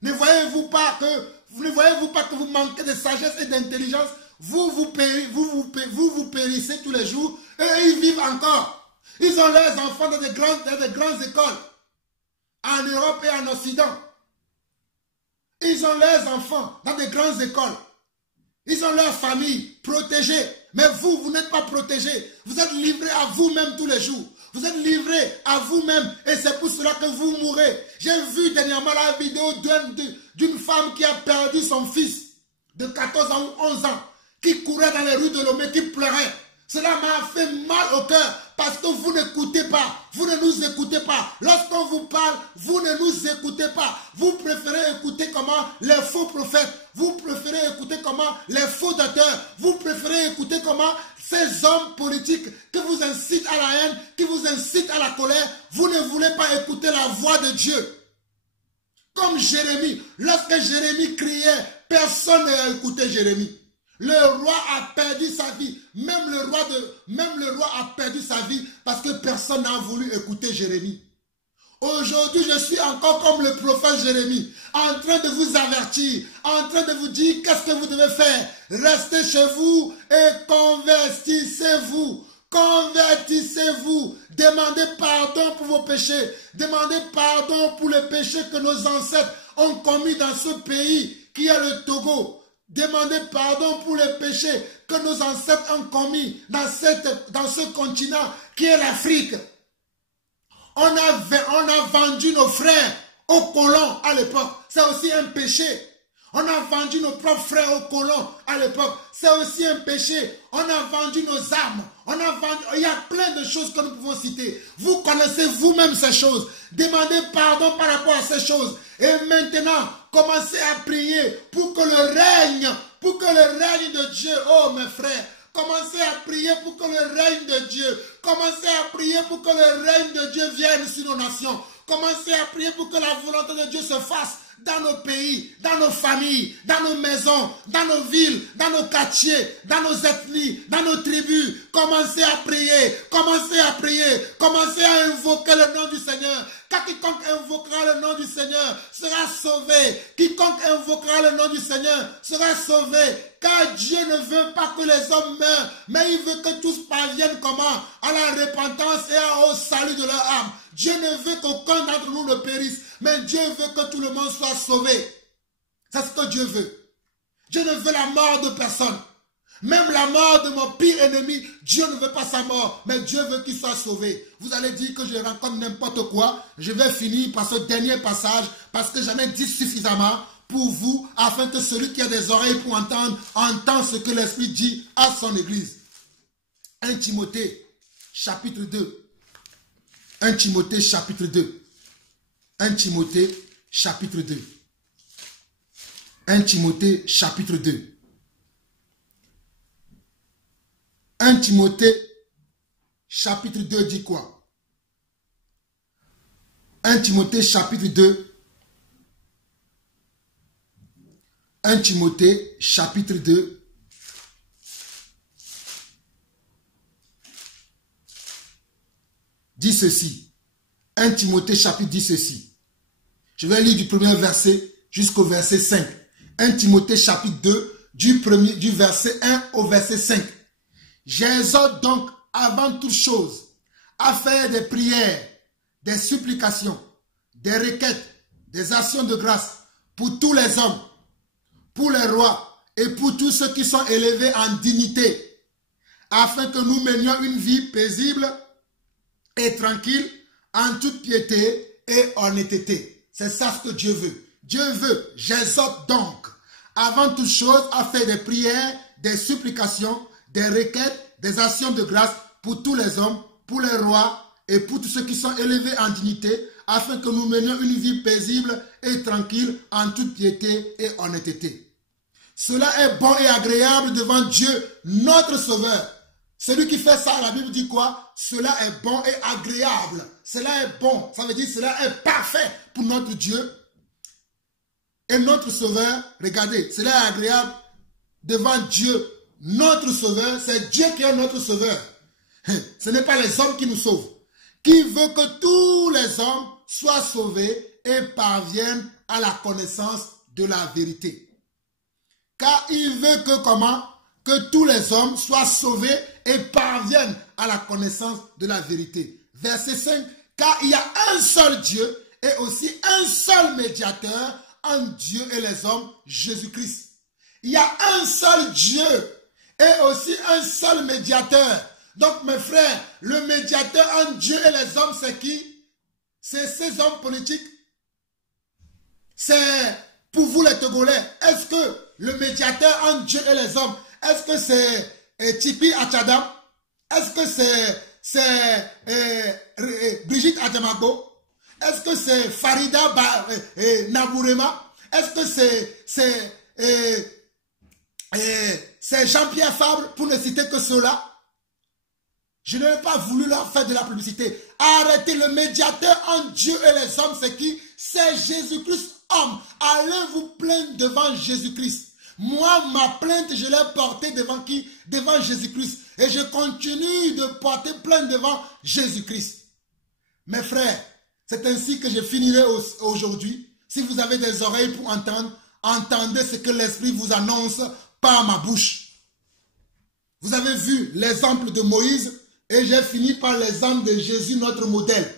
Ne voyez-vous pas que vous manquez de sagesse et d'intelligence? Vous périssez tous les jours et ils vivent encore. Ils ont leurs enfants dans des grandes écoles en Europe et en Occident. Ils ont leurs enfants dans des grandes écoles. Ils ont leur famille protégée. Mais vous n'êtes pas protégés. Vous êtes livrés à vous-même tous les jours. Vous êtes livrés à vous-même et c'est pour cela que vous mourrez. J'ai vu dernièrement la vidéo d'une femme qui a perdu son fils de 14 ans ou 11 ans, qui courait dans les rues de Lomé, qui pleurait. Cela m'a fait mal au cœur parce que vous n'écoutez pas, vous ne nous écoutez pas. Lorsqu'on vous parle, vous ne nous écoutez pas. Vous préférez écouter comment les faux prophètes, vous préférez écouter comment les faux docteurs, vous préférez écouter comment ces hommes politiques qui vous incitent à la haine, qui vous incitent à la colère. Vous ne voulez pas écouter la voix de Dieu. Comme Jérémie, lorsque Jérémie criait, personne n'a écouté Jérémie. Le roi a perdu sa vie. Même le roi a perdu sa vie parce que personne n'a voulu écouter Jérémie. Aujourd'hui, je suis encore comme le prophète Jérémie, en train de vous avertir, en train de vous dire qu'est-ce que vous devez faire. Restez chez vous et convertissez-vous. Convertissez-vous. Demandez pardon pour vos péchés. Demandez pardon pour les péchés que nos ancêtres ont commis dans ce pays qui est le Togo. Demandez pardon pour les péchés que nos ancêtres ont commis dans ce continent qui est l'Afrique. On a vendu nos frères aux colons à l'époque. C'est aussi un péché. On a vendu nos propres frères aux colons à l'époque. C'est aussi un péché. On a vendu nos armes. Il y a plein de choses que nous pouvons citer. Vous connaissez vous-même ces choses. Demandez pardon par rapport à ces choses. Et maintenant, commencez à prier pour que le règne de Dieu, oh mes frères, commencez à prier pour que le règne de Dieu, commencez à prier pour que le règne de Dieu vienne sur nos nations. Commencez à prier pour que la volonté de Dieu se fasse dans nos pays, dans nos familles, dans nos maisons, dans nos villes, dans nos quartiers, dans nos ethnies, dans nos tribus. Commencez à prier, commencez à prier, commencez à invoquer le nom du Seigneur. Car quiconque invoquera le nom du Seigneur sera sauvé. Quiconque invoquera le nom du Seigneur sera sauvé. Car Dieu ne veut pas que les hommes meurent, mais il veut que tous parviennent comment? À la repentance et au salut de leur âme. Dieu ne veut qu'aucun d'entre nous ne périsse, mais Dieu veut que tout le monde soit sauvé. C'est ce que Dieu veut. Dieu ne veut la mort de personne. Même la mort de mon pire ennemi, Dieu ne veut pas sa mort, mais Dieu veut qu'il soit sauvé. Vous allez dire que je raconte n'importe quoi. Je vais finir par ce dernier passage, parce que j'en ai dit suffisamment pour vous, afin que celui qui a des oreilles pour entendre, entende ce que l'Esprit dit à son Église. 1 Timothée, chapitre 2. 1 Timothée, chapitre 2. 1 Timothée, chapitre 2. 1 Timothée, chapitre 2. 1 Timothée, chapitre 2 dit quoi? 1 Timothée, chapitre 2. 1 Timothée, chapitre 2. Dit ceci. 1 Timothée, chapitre dit ceci. Je vais lire du premier verset jusqu'au verset 5. 1 Timothée, chapitre 2, du verset 1 au verset 5. J'exhorte donc avant toute chose à faire des prières, des supplications, des requêtes, des actions de grâce pour tous les hommes, pour les rois et pour tous ceux qui sont élevés en dignité, afin que nous menions une vie paisible et tranquille en toute piété et honnêteté. C'est ça ce que Dieu veut. Dieu veut, j'exhorte donc, avant toute chose, à faire des prières, des supplications, des requêtes, des actions de grâce pour tous les hommes, pour les rois et pour tous ceux qui sont élevés en dignité, afin que nous menions une vie paisible et tranquille en toute piété et honnêteté. Cela est bon et agréable devant Dieu, notre Sauveur. Celui qui fait ça, la Bible dit quoi? Cela est bon et agréable. Cela est bon, ça veut dire cela est parfait pour notre Dieu et notre Sauveur. Regardez, cela est agréable devant Dieu, notre Sauveur. C'est Dieu qui est notre Sauveur. Ce n'est pas les hommes qui nous sauvent. Qui veut que tous les hommes soient sauvés et parviennent à la connaissance de la vérité. Car il veut que comment? Que tous les hommes soient sauvés et parviennent à la connaissance de la vérité. Verset 5. Car il y a un seul Dieu et aussi un seul médiateur entre Dieu et les hommes, Jésus-Christ. Il y a un seul Dieu et aussi un seul médiateur. Donc mes frères, le médiateur entre Dieu et les hommes, c'est qui? C'est ces hommes politiques. C'est pour vous les Togolais. Est-ce que le médiateur entre Dieu et les hommes, est-ce que c'est Tipi Achadam? Est-ce que c'est Brigitte Adjamago? Est-ce que c'est Farida Nabourema? Est-ce que c'est Jean-Pierre Fabre, pour ne citer que ceux-là? Je n'ai pas voulu leur faire de la publicité. Arrêtez, le médiateur entre Dieu et les hommes, c'est qui? C'est Jésus-Christ, homme. Allez vous plaindre devant Jésus-Christ. Moi, ma plainte, je l'ai portée devant qui? Devant Jésus-Christ. Et je continue de porter plainte devant Jésus-Christ. Mes frères, c'est ainsi que je finirai aujourd'hui. Si vous avez des oreilles pour entendre, entendez ce que l'Esprit vous annonce par ma bouche. Vous avez vu l'exemple de Moïse et j'ai fini par l'exemple de Jésus, notre modèle.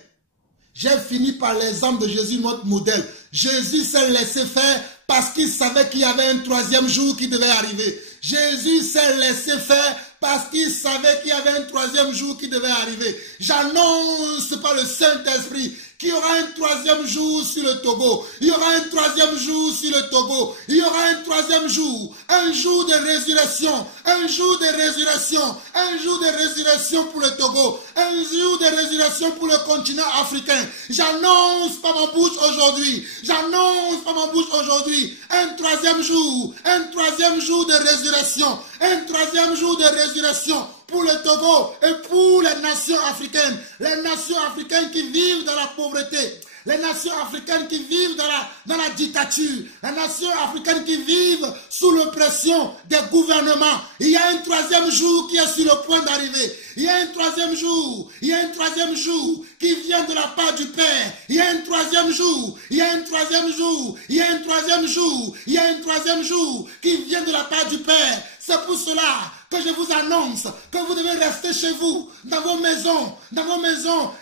J'ai fini par l'exemple de Jésus, notre modèle. Jésus s'est laissé faire parce qu'il savait qu'il y avait un troisième jour qui devait arriver. Jésus s'est laissé faire parce qu'il savait qu'il y avait un troisième jour qui devait arriver. J'annonce par le Saint-Esprit qu'il y aura un troisième jour sur le Togo. Il y aura un troisième jour sur le Togo. Il y aura un troisième jour. Un jour de résurrection. Un jour de résurrection. Un jour de résurrection pour le Togo. Un jour de résurrection pour le continent africain. J'annonce par ma bouche aujourd'hui. J'annonce par ma bouche aujourd'hui. Un troisième jour. Un troisième jour de résurrection. Un troisième jour de résurrection pour le Togo et pour les nations africaines. Les nations africaines qui vivent dans la pauvreté. Les nations africaines qui vivent dans la dictature. Les nations africaines qui vivent sous l'oppression des gouvernements. Il y a un troisième jour qui est sur le point d'arriver. Il y a un troisième jour. Il y a un troisième jour qui vient de la part du Père. Il y a un troisième jour. Il y a un troisième jour. Il y a un troisième jour. Il y a un troisième jour qui vient de la part du Père. C'est pour cela que je vous annonce que vous devez rester chez vous, dans vos maisons,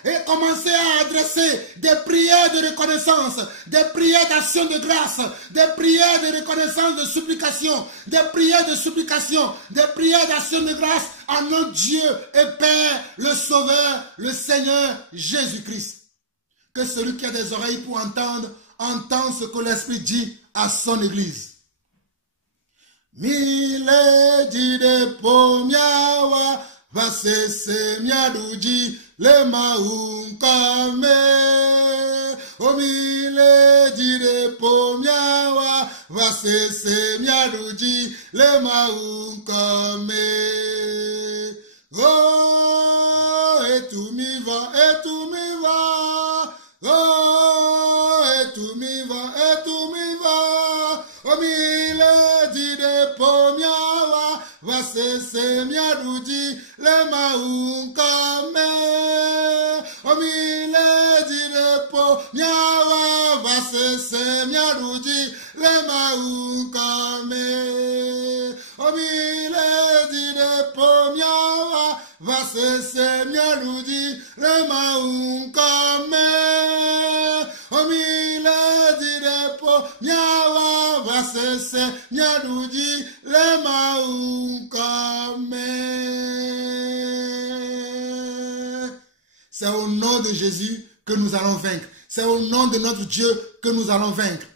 et commencer à adresser des prières de reconnaissance, des prières d'action de grâce, des prières de reconnaissance, de supplication, des prières de supplication, des prières d'action de grâce à notre Dieu et Père, le Sauveur, le Seigneur Jésus-Christ. Que celui qui a des oreilles pour entendre, entende ce que l'Esprit dit à son Église. Miledi de pomiawa vasese miaduji le maunkame. O miledi de pomiawa vasese miaduji le maunkame. Oh, et tu mi va, et tu mi va. Oh, et tu mi va, et tu mi va. O miledi de pomiawa vasese miaduji le maunkame. O miledi de pomiawa vasese miaduji le maunkame. mialuji, le maunkome. Omila direpo, miawa vasese, mialuji, le maunkome. C'est au nom de Jésus que nous allons vaincre. C'est au nom de notre Dieu que nous allons vaincre.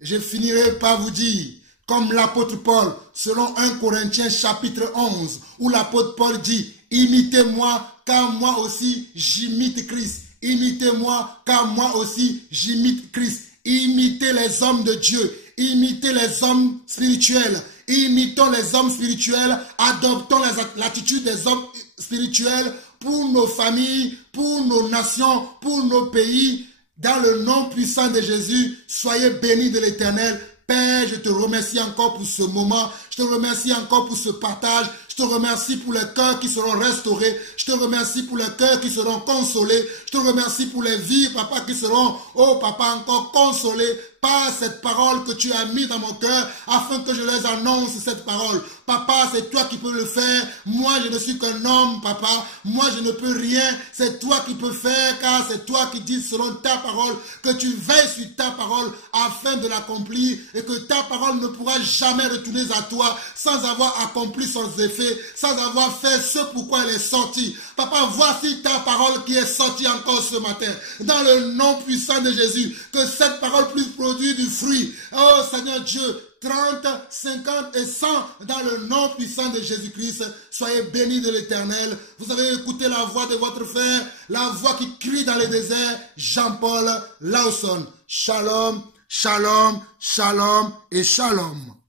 Je finirai par vous dire, comme l'apôtre Paul, selon 1 Corinthiens chapitre 11, où l'apôtre Paul dit, imitez-moi, car moi aussi j'imite Christ. Imitez-moi, car moi aussi j'imite Christ. Imitez les hommes de Dieu. Imitez les hommes spirituels. Imitons les hommes spirituels. Adoptons l'attitude des hommes spirituels pour nos familles, pour nos nations, pour nos pays. Dans le nom puissant de Jésus, soyez bénis de l'Éternel. Père, je te remercie encore pour ce moment. Je te remercie encore pour ce partage. Je te remercie pour les cœurs qui seront restaurés. Je te remercie pour les cœurs qui seront consolés. Je te remercie pour les vies, papa, qui seront, oh papa, encore consolées par cette parole que tu as mis dans mon cœur afin que je les annonce cette parole. Papa, c'est toi qui peux le faire. Moi, je ne suis qu'un homme, papa. Moi, je ne peux rien. C'est toi qui peux faire, car c'est toi qui dis selon ta parole que tu veilles sur ta parole afin de l'accomplir et que ta parole ne pourra jamais retourner à toi sans avoir accompli son effet, sans avoir fait ce pourquoi elle est sortie. Papa, voici ta parole qui est sortie encore ce matin. Dans le nom puissant de Jésus, que cette parole puisse produire du fruit. Oh Seigneur Dieu, 30, 50 et 100 dans le nom puissant de Jésus-Christ. Soyez bénis de l'Éternel. Vous avez écouté la voix de votre frère, la voix qui crie dans le désert, Jean-Paul Lawson. Shalom, shalom, shalom et shalom.